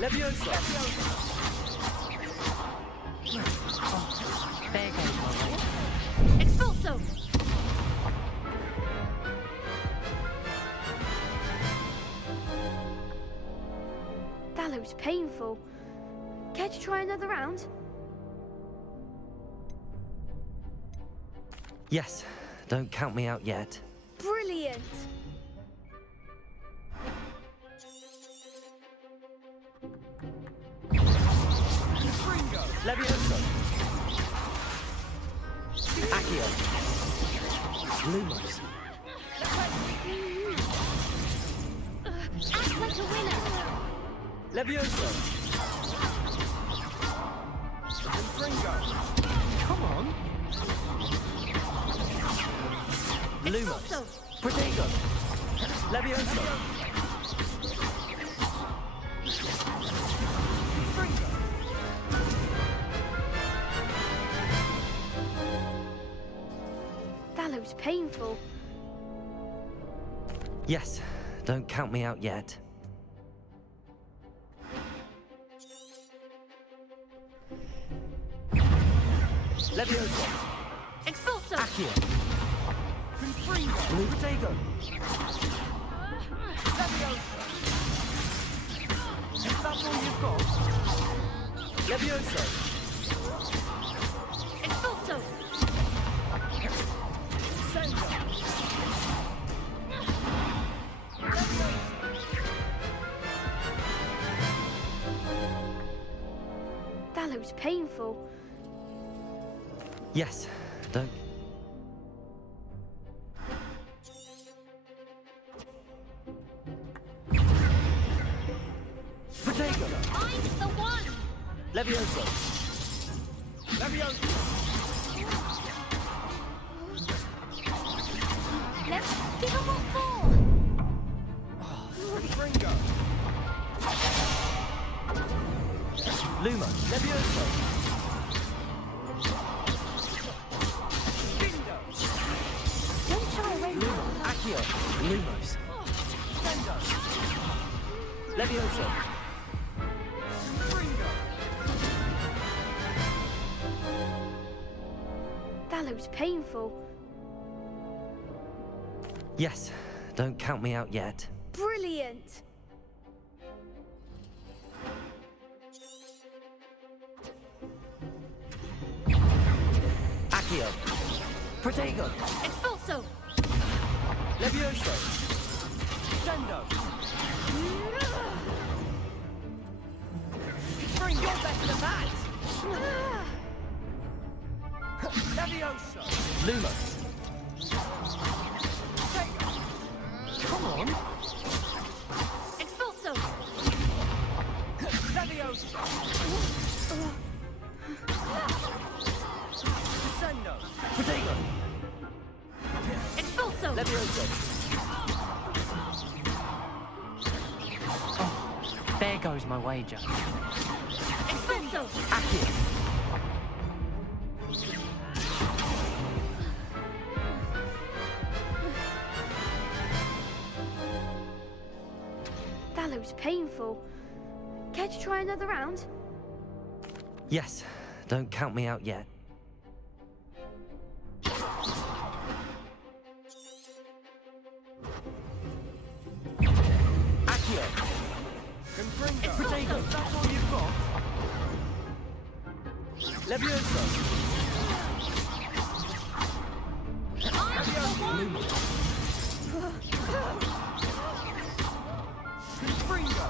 Levioso. There goes my way. Expulso! That looks painful. Care to try another round? Yes, don't count me out yet. Brilliant! Levioso. Accio. Lumos. Act like a winner! Levioso. Come on. Lumos. Protego. Levioso. That looks painful. Yes, don't count me out yet. Leviosa. Expulso! Accio. Confringo. Protego. Leviosa. Is that all you've got? Leviosa. Expulso! Sendo. That looks painful. Yes, don't. Protego. I'm the one! Leviosa. Leviosa. Let's give them what for! Confringo. Lumo. Leviosa. Don't shy away now. Accio. Lumos. Sendo. Leviosa. Confringo. That looks painful. Yes, don't count me out yet. Brilliant! Accio. Protego. Expulso! Leviosa. Sendo. Bring your better than that! Leviosa. Lumos. Come on. Expulso! Leviosa. Sendo. Protego. Expulso! Leviosa. There goes my wager. Expulso! Accio. That looks painful. Care to try another round? Yes, don't count me out yet. Accio. Confringo. Protego. That's all you've got? Leviosa. Confringo.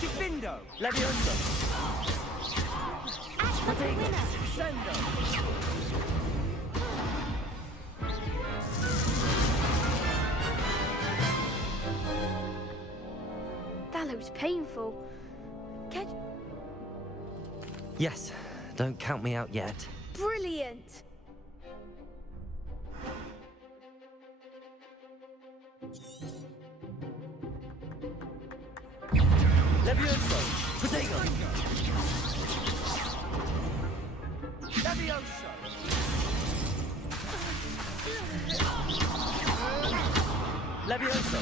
Difindo. Leviosa. Protego. Sendo. That looks painful. Catch. Yes, don't count me out yet. Brilliant! Leviosa. Protego. Leviosa. Leviosa.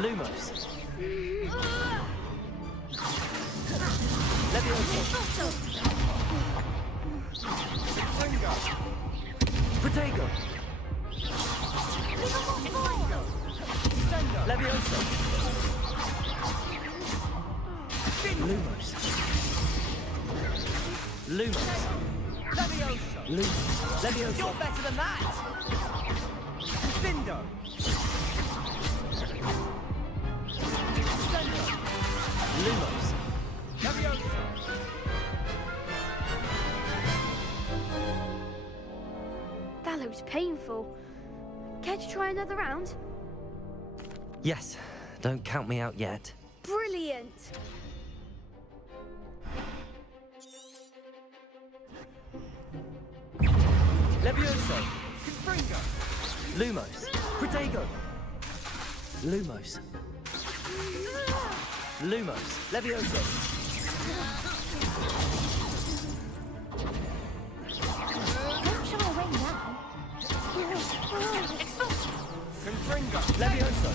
Lumos. Leviosa. Confringo. Protego. Sendo. Leviosa. Lumos. Lumos. Leviosa. Lumos. Leviosa. You're better than that. Findo. Sendo. Lumos. Leviosa. That looks painful. Care to try another round? Yes, don't count me out yet. Brilliant! Leviosa. Confringo. Lumos. Protego. Lumos. Lumos. Leviosa. Don't shy away now. Confringo. Leviosa.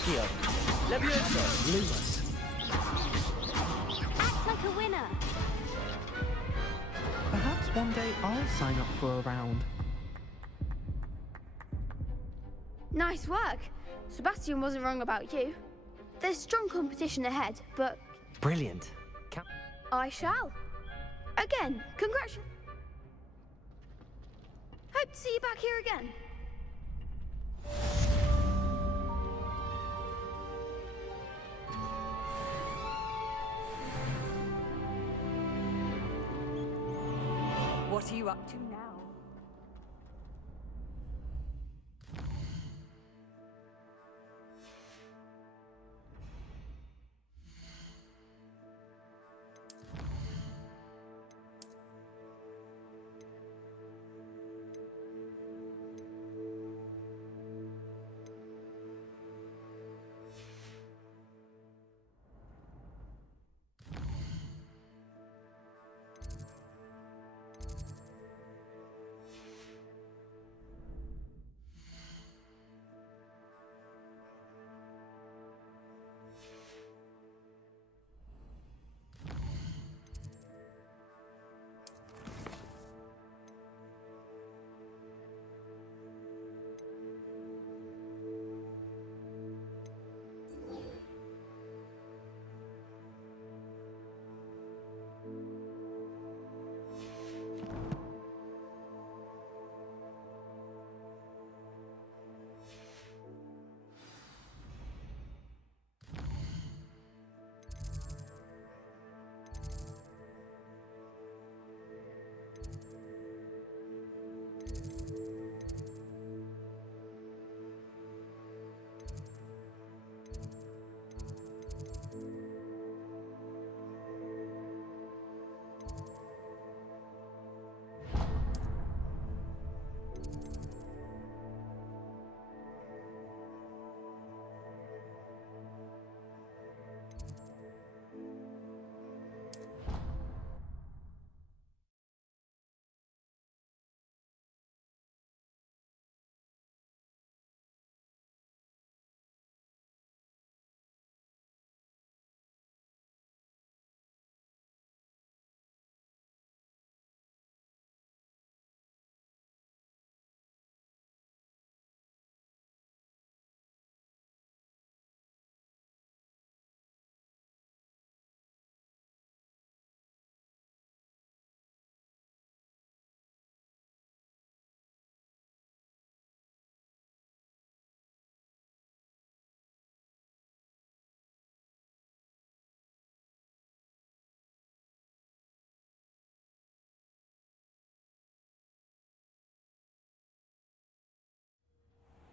Accio. Levioso. Lumos. Act like a winner. Perhaps one day I'll sign up for a round. Nice work. Sebastian wasn't wrong about you. There's strong competition ahead, but Brilliant. I shall. Again, congratulations. Hope to see you back here again. What are you up to now?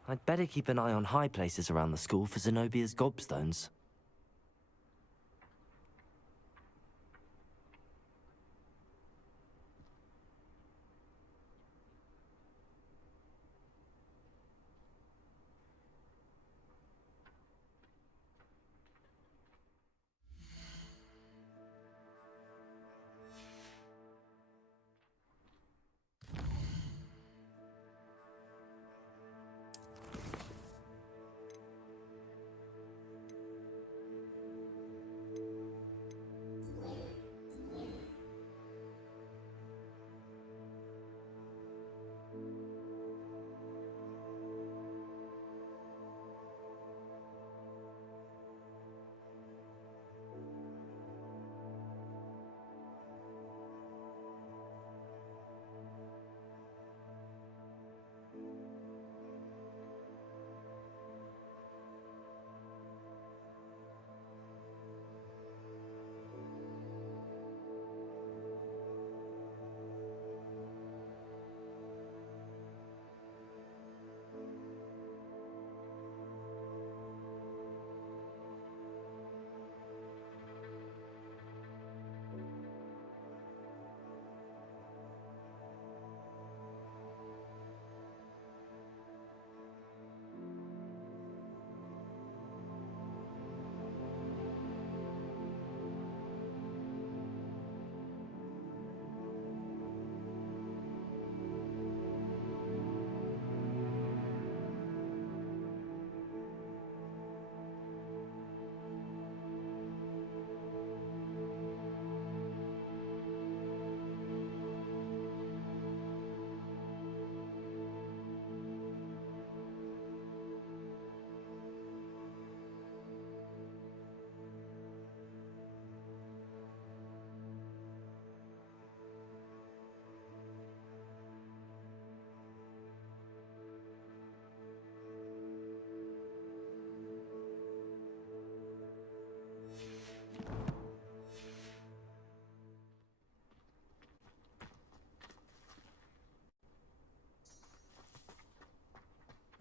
I'd better keep an eye on high places around the school for Zenobia's gobstones.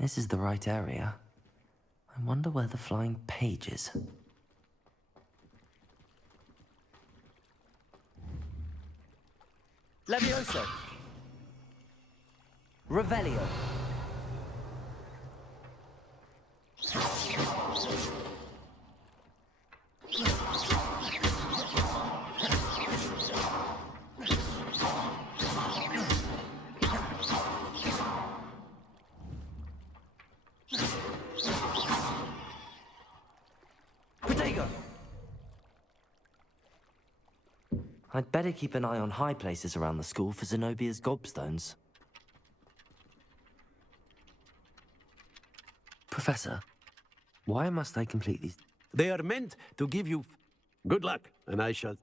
This is the right area. I wonder where the flying page is. Levioso. Revelio. I'd better keep an eye on high places around the school for Zenobia's gobstones. Professor, why must I complete these? They are meant to give you good luck, and I shall...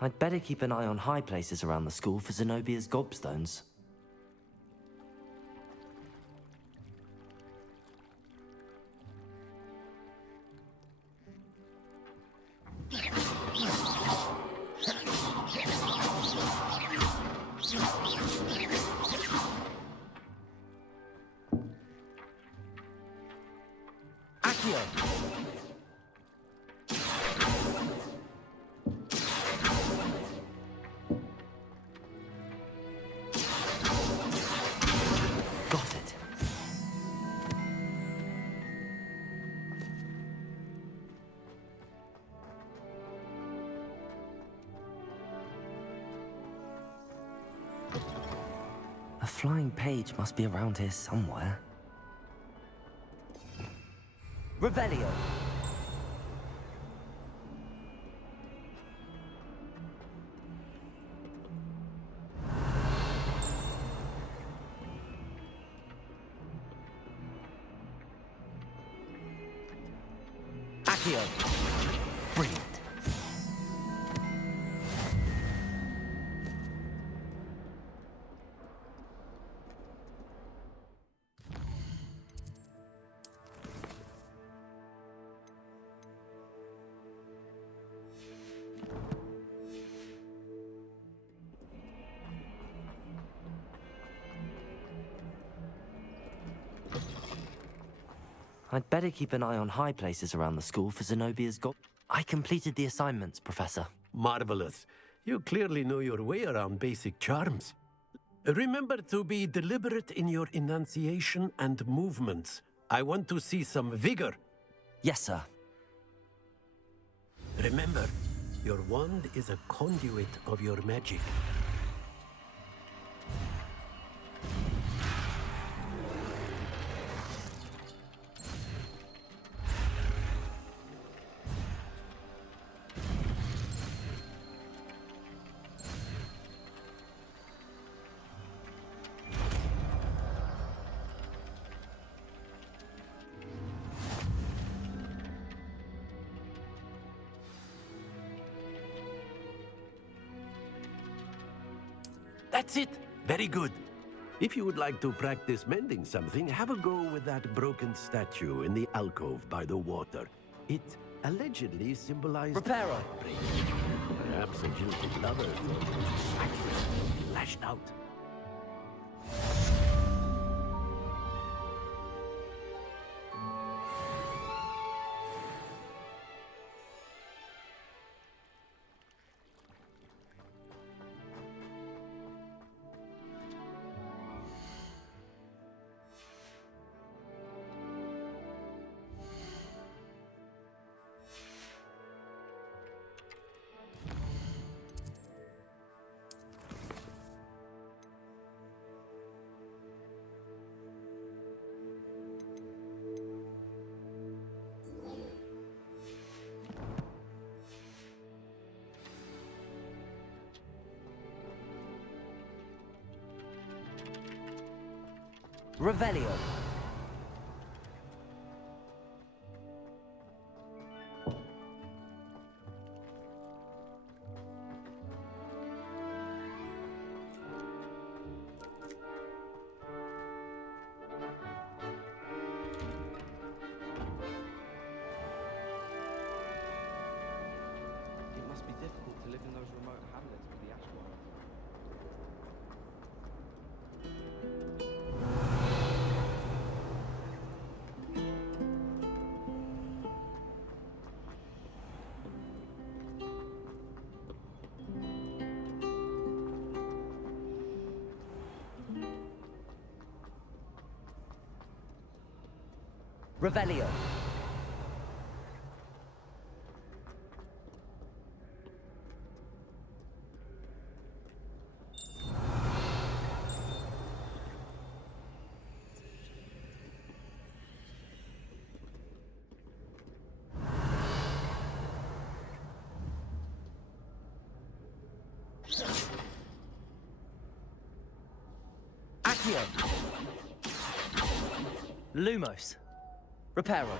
I'd better keep an eye on high places around the school for Zenobia's gobstones. A flying page must be around here somewhere. Revelio. Accio. Brilliant. I'd better keep an eye on high places around the school for Zenobia's I completed the assignments, Professor. Marvelous. You clearly know your way around basic charms. Remember to be deliberate in your enunciation and movements. I want to see some vigor. Yes, sir. Remember, your wand is a conduit of your magic. That's it. Very good. If you would like to practice mending something, have a go with that broken statue in the alcove by the water. It allegedly symbolized... Reparo. Perhaps a jilted lover thought it was sacred and lashed out. Revelio. It must be difficult to live in those remote hamlets with the ash wild. Revelio. Accio. Lumos. Reparo.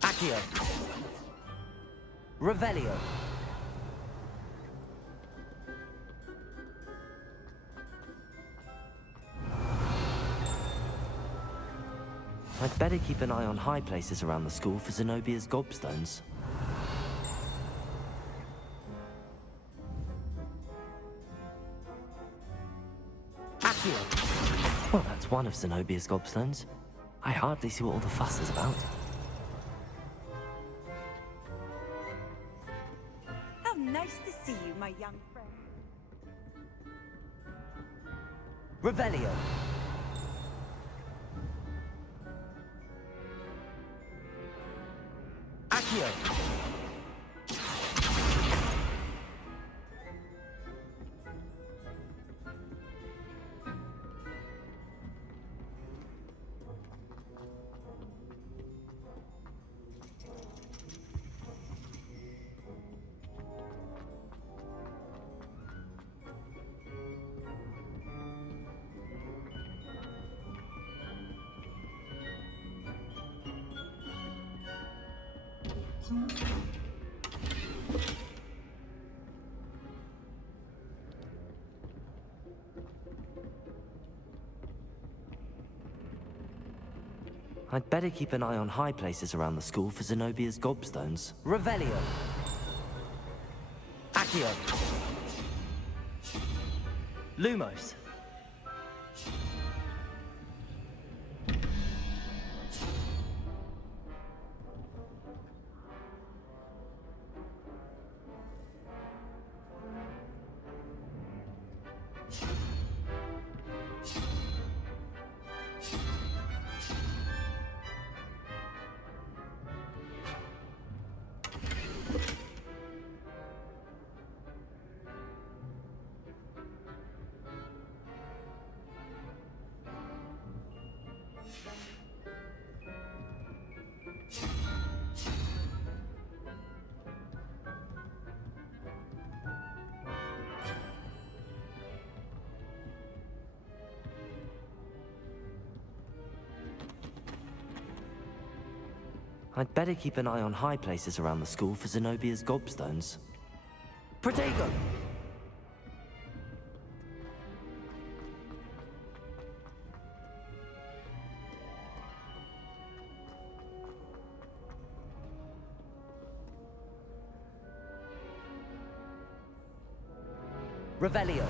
Accio. Revelio. I'd better keep an eye on high places around the school for Zenobia's gobstones. Accio. Well, that's one of Zenobia's gobstones. I hardly see what all the fuss is about. How nice to see you, my young friend. Revelio. Accio. I'd better keep an eye on high places around the school for Zenobia's gobstones. Revelio. Accio. Lumos. I'd better keep an eye on high places around the school for Zenobia's gobstones. Protego! Revelio.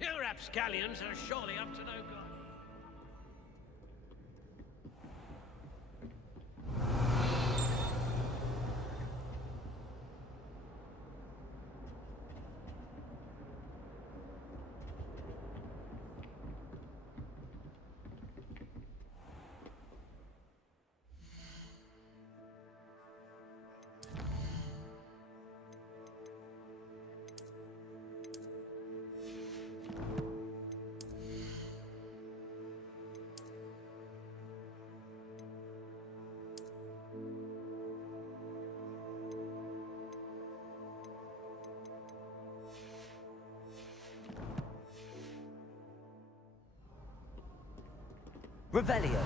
You rapscallions are surely up to no good. Revelio.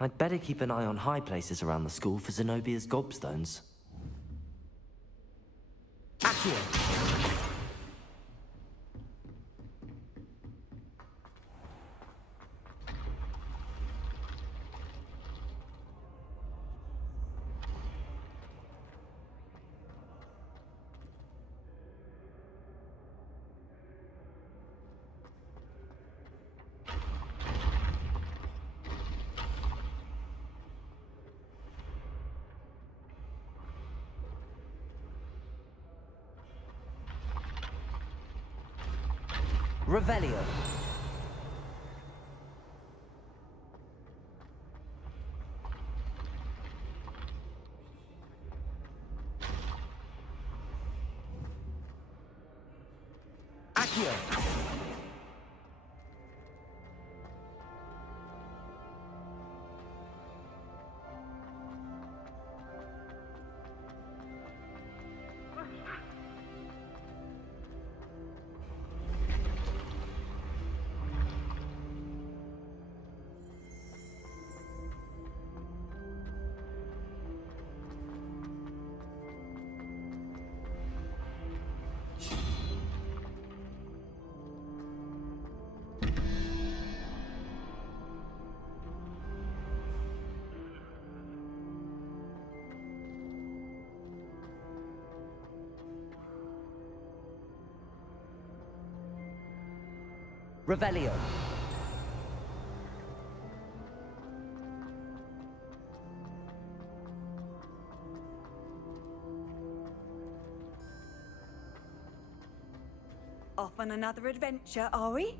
I'd better keep an eye on high places around the school for Zenobia's gobstones. Accio! Revelio. Accio. Revelio. Off on another adventure, are we?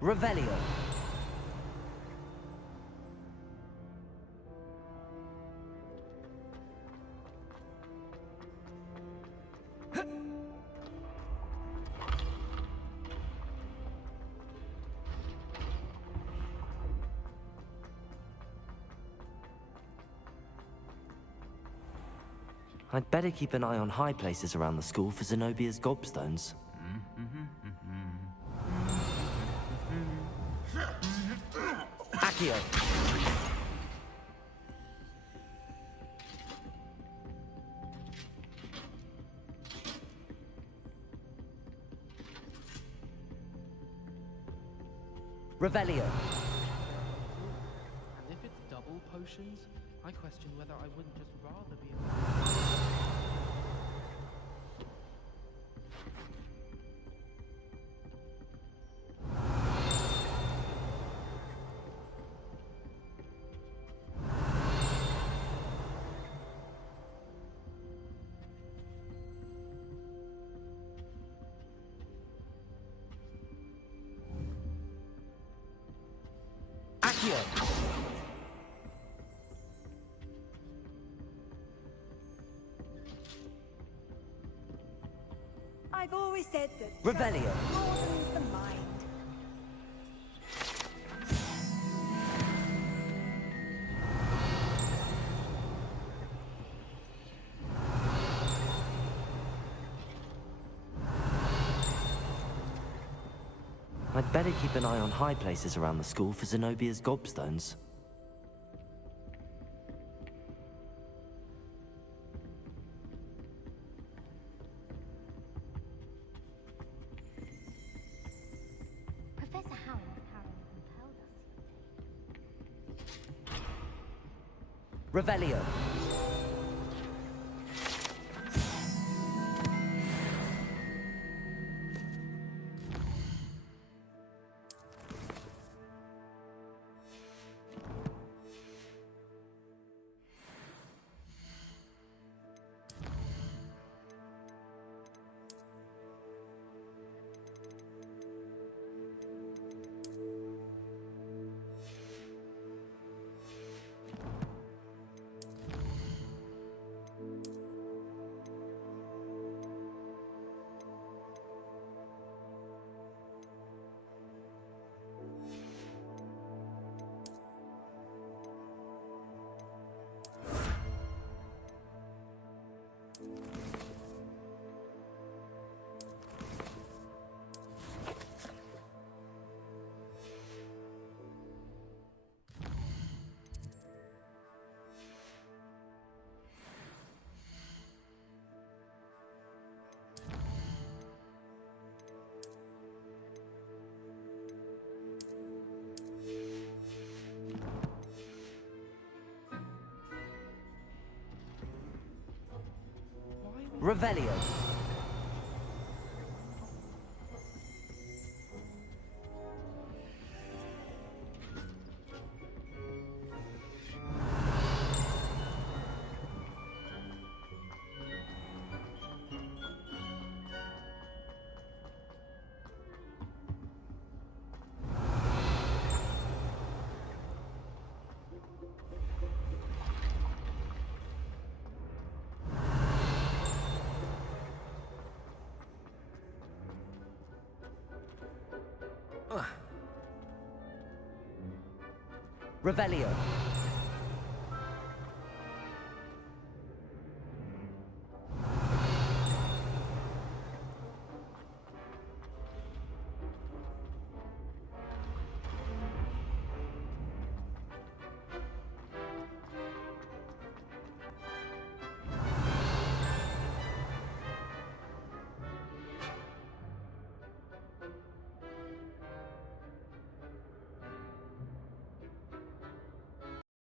Revelio. I'd better keep an eye on high places around the school for Zenobia's gobstones. Accio. Revelio. And if it's double potions, I question whether I wouldn't just rather be I've always said that Revelio. broadens the mind. I'd better keep an eye on high places around the school for Zenobia's gobstones. Professor Howard apparently compelled us. Revelio. Revelio. Revelio.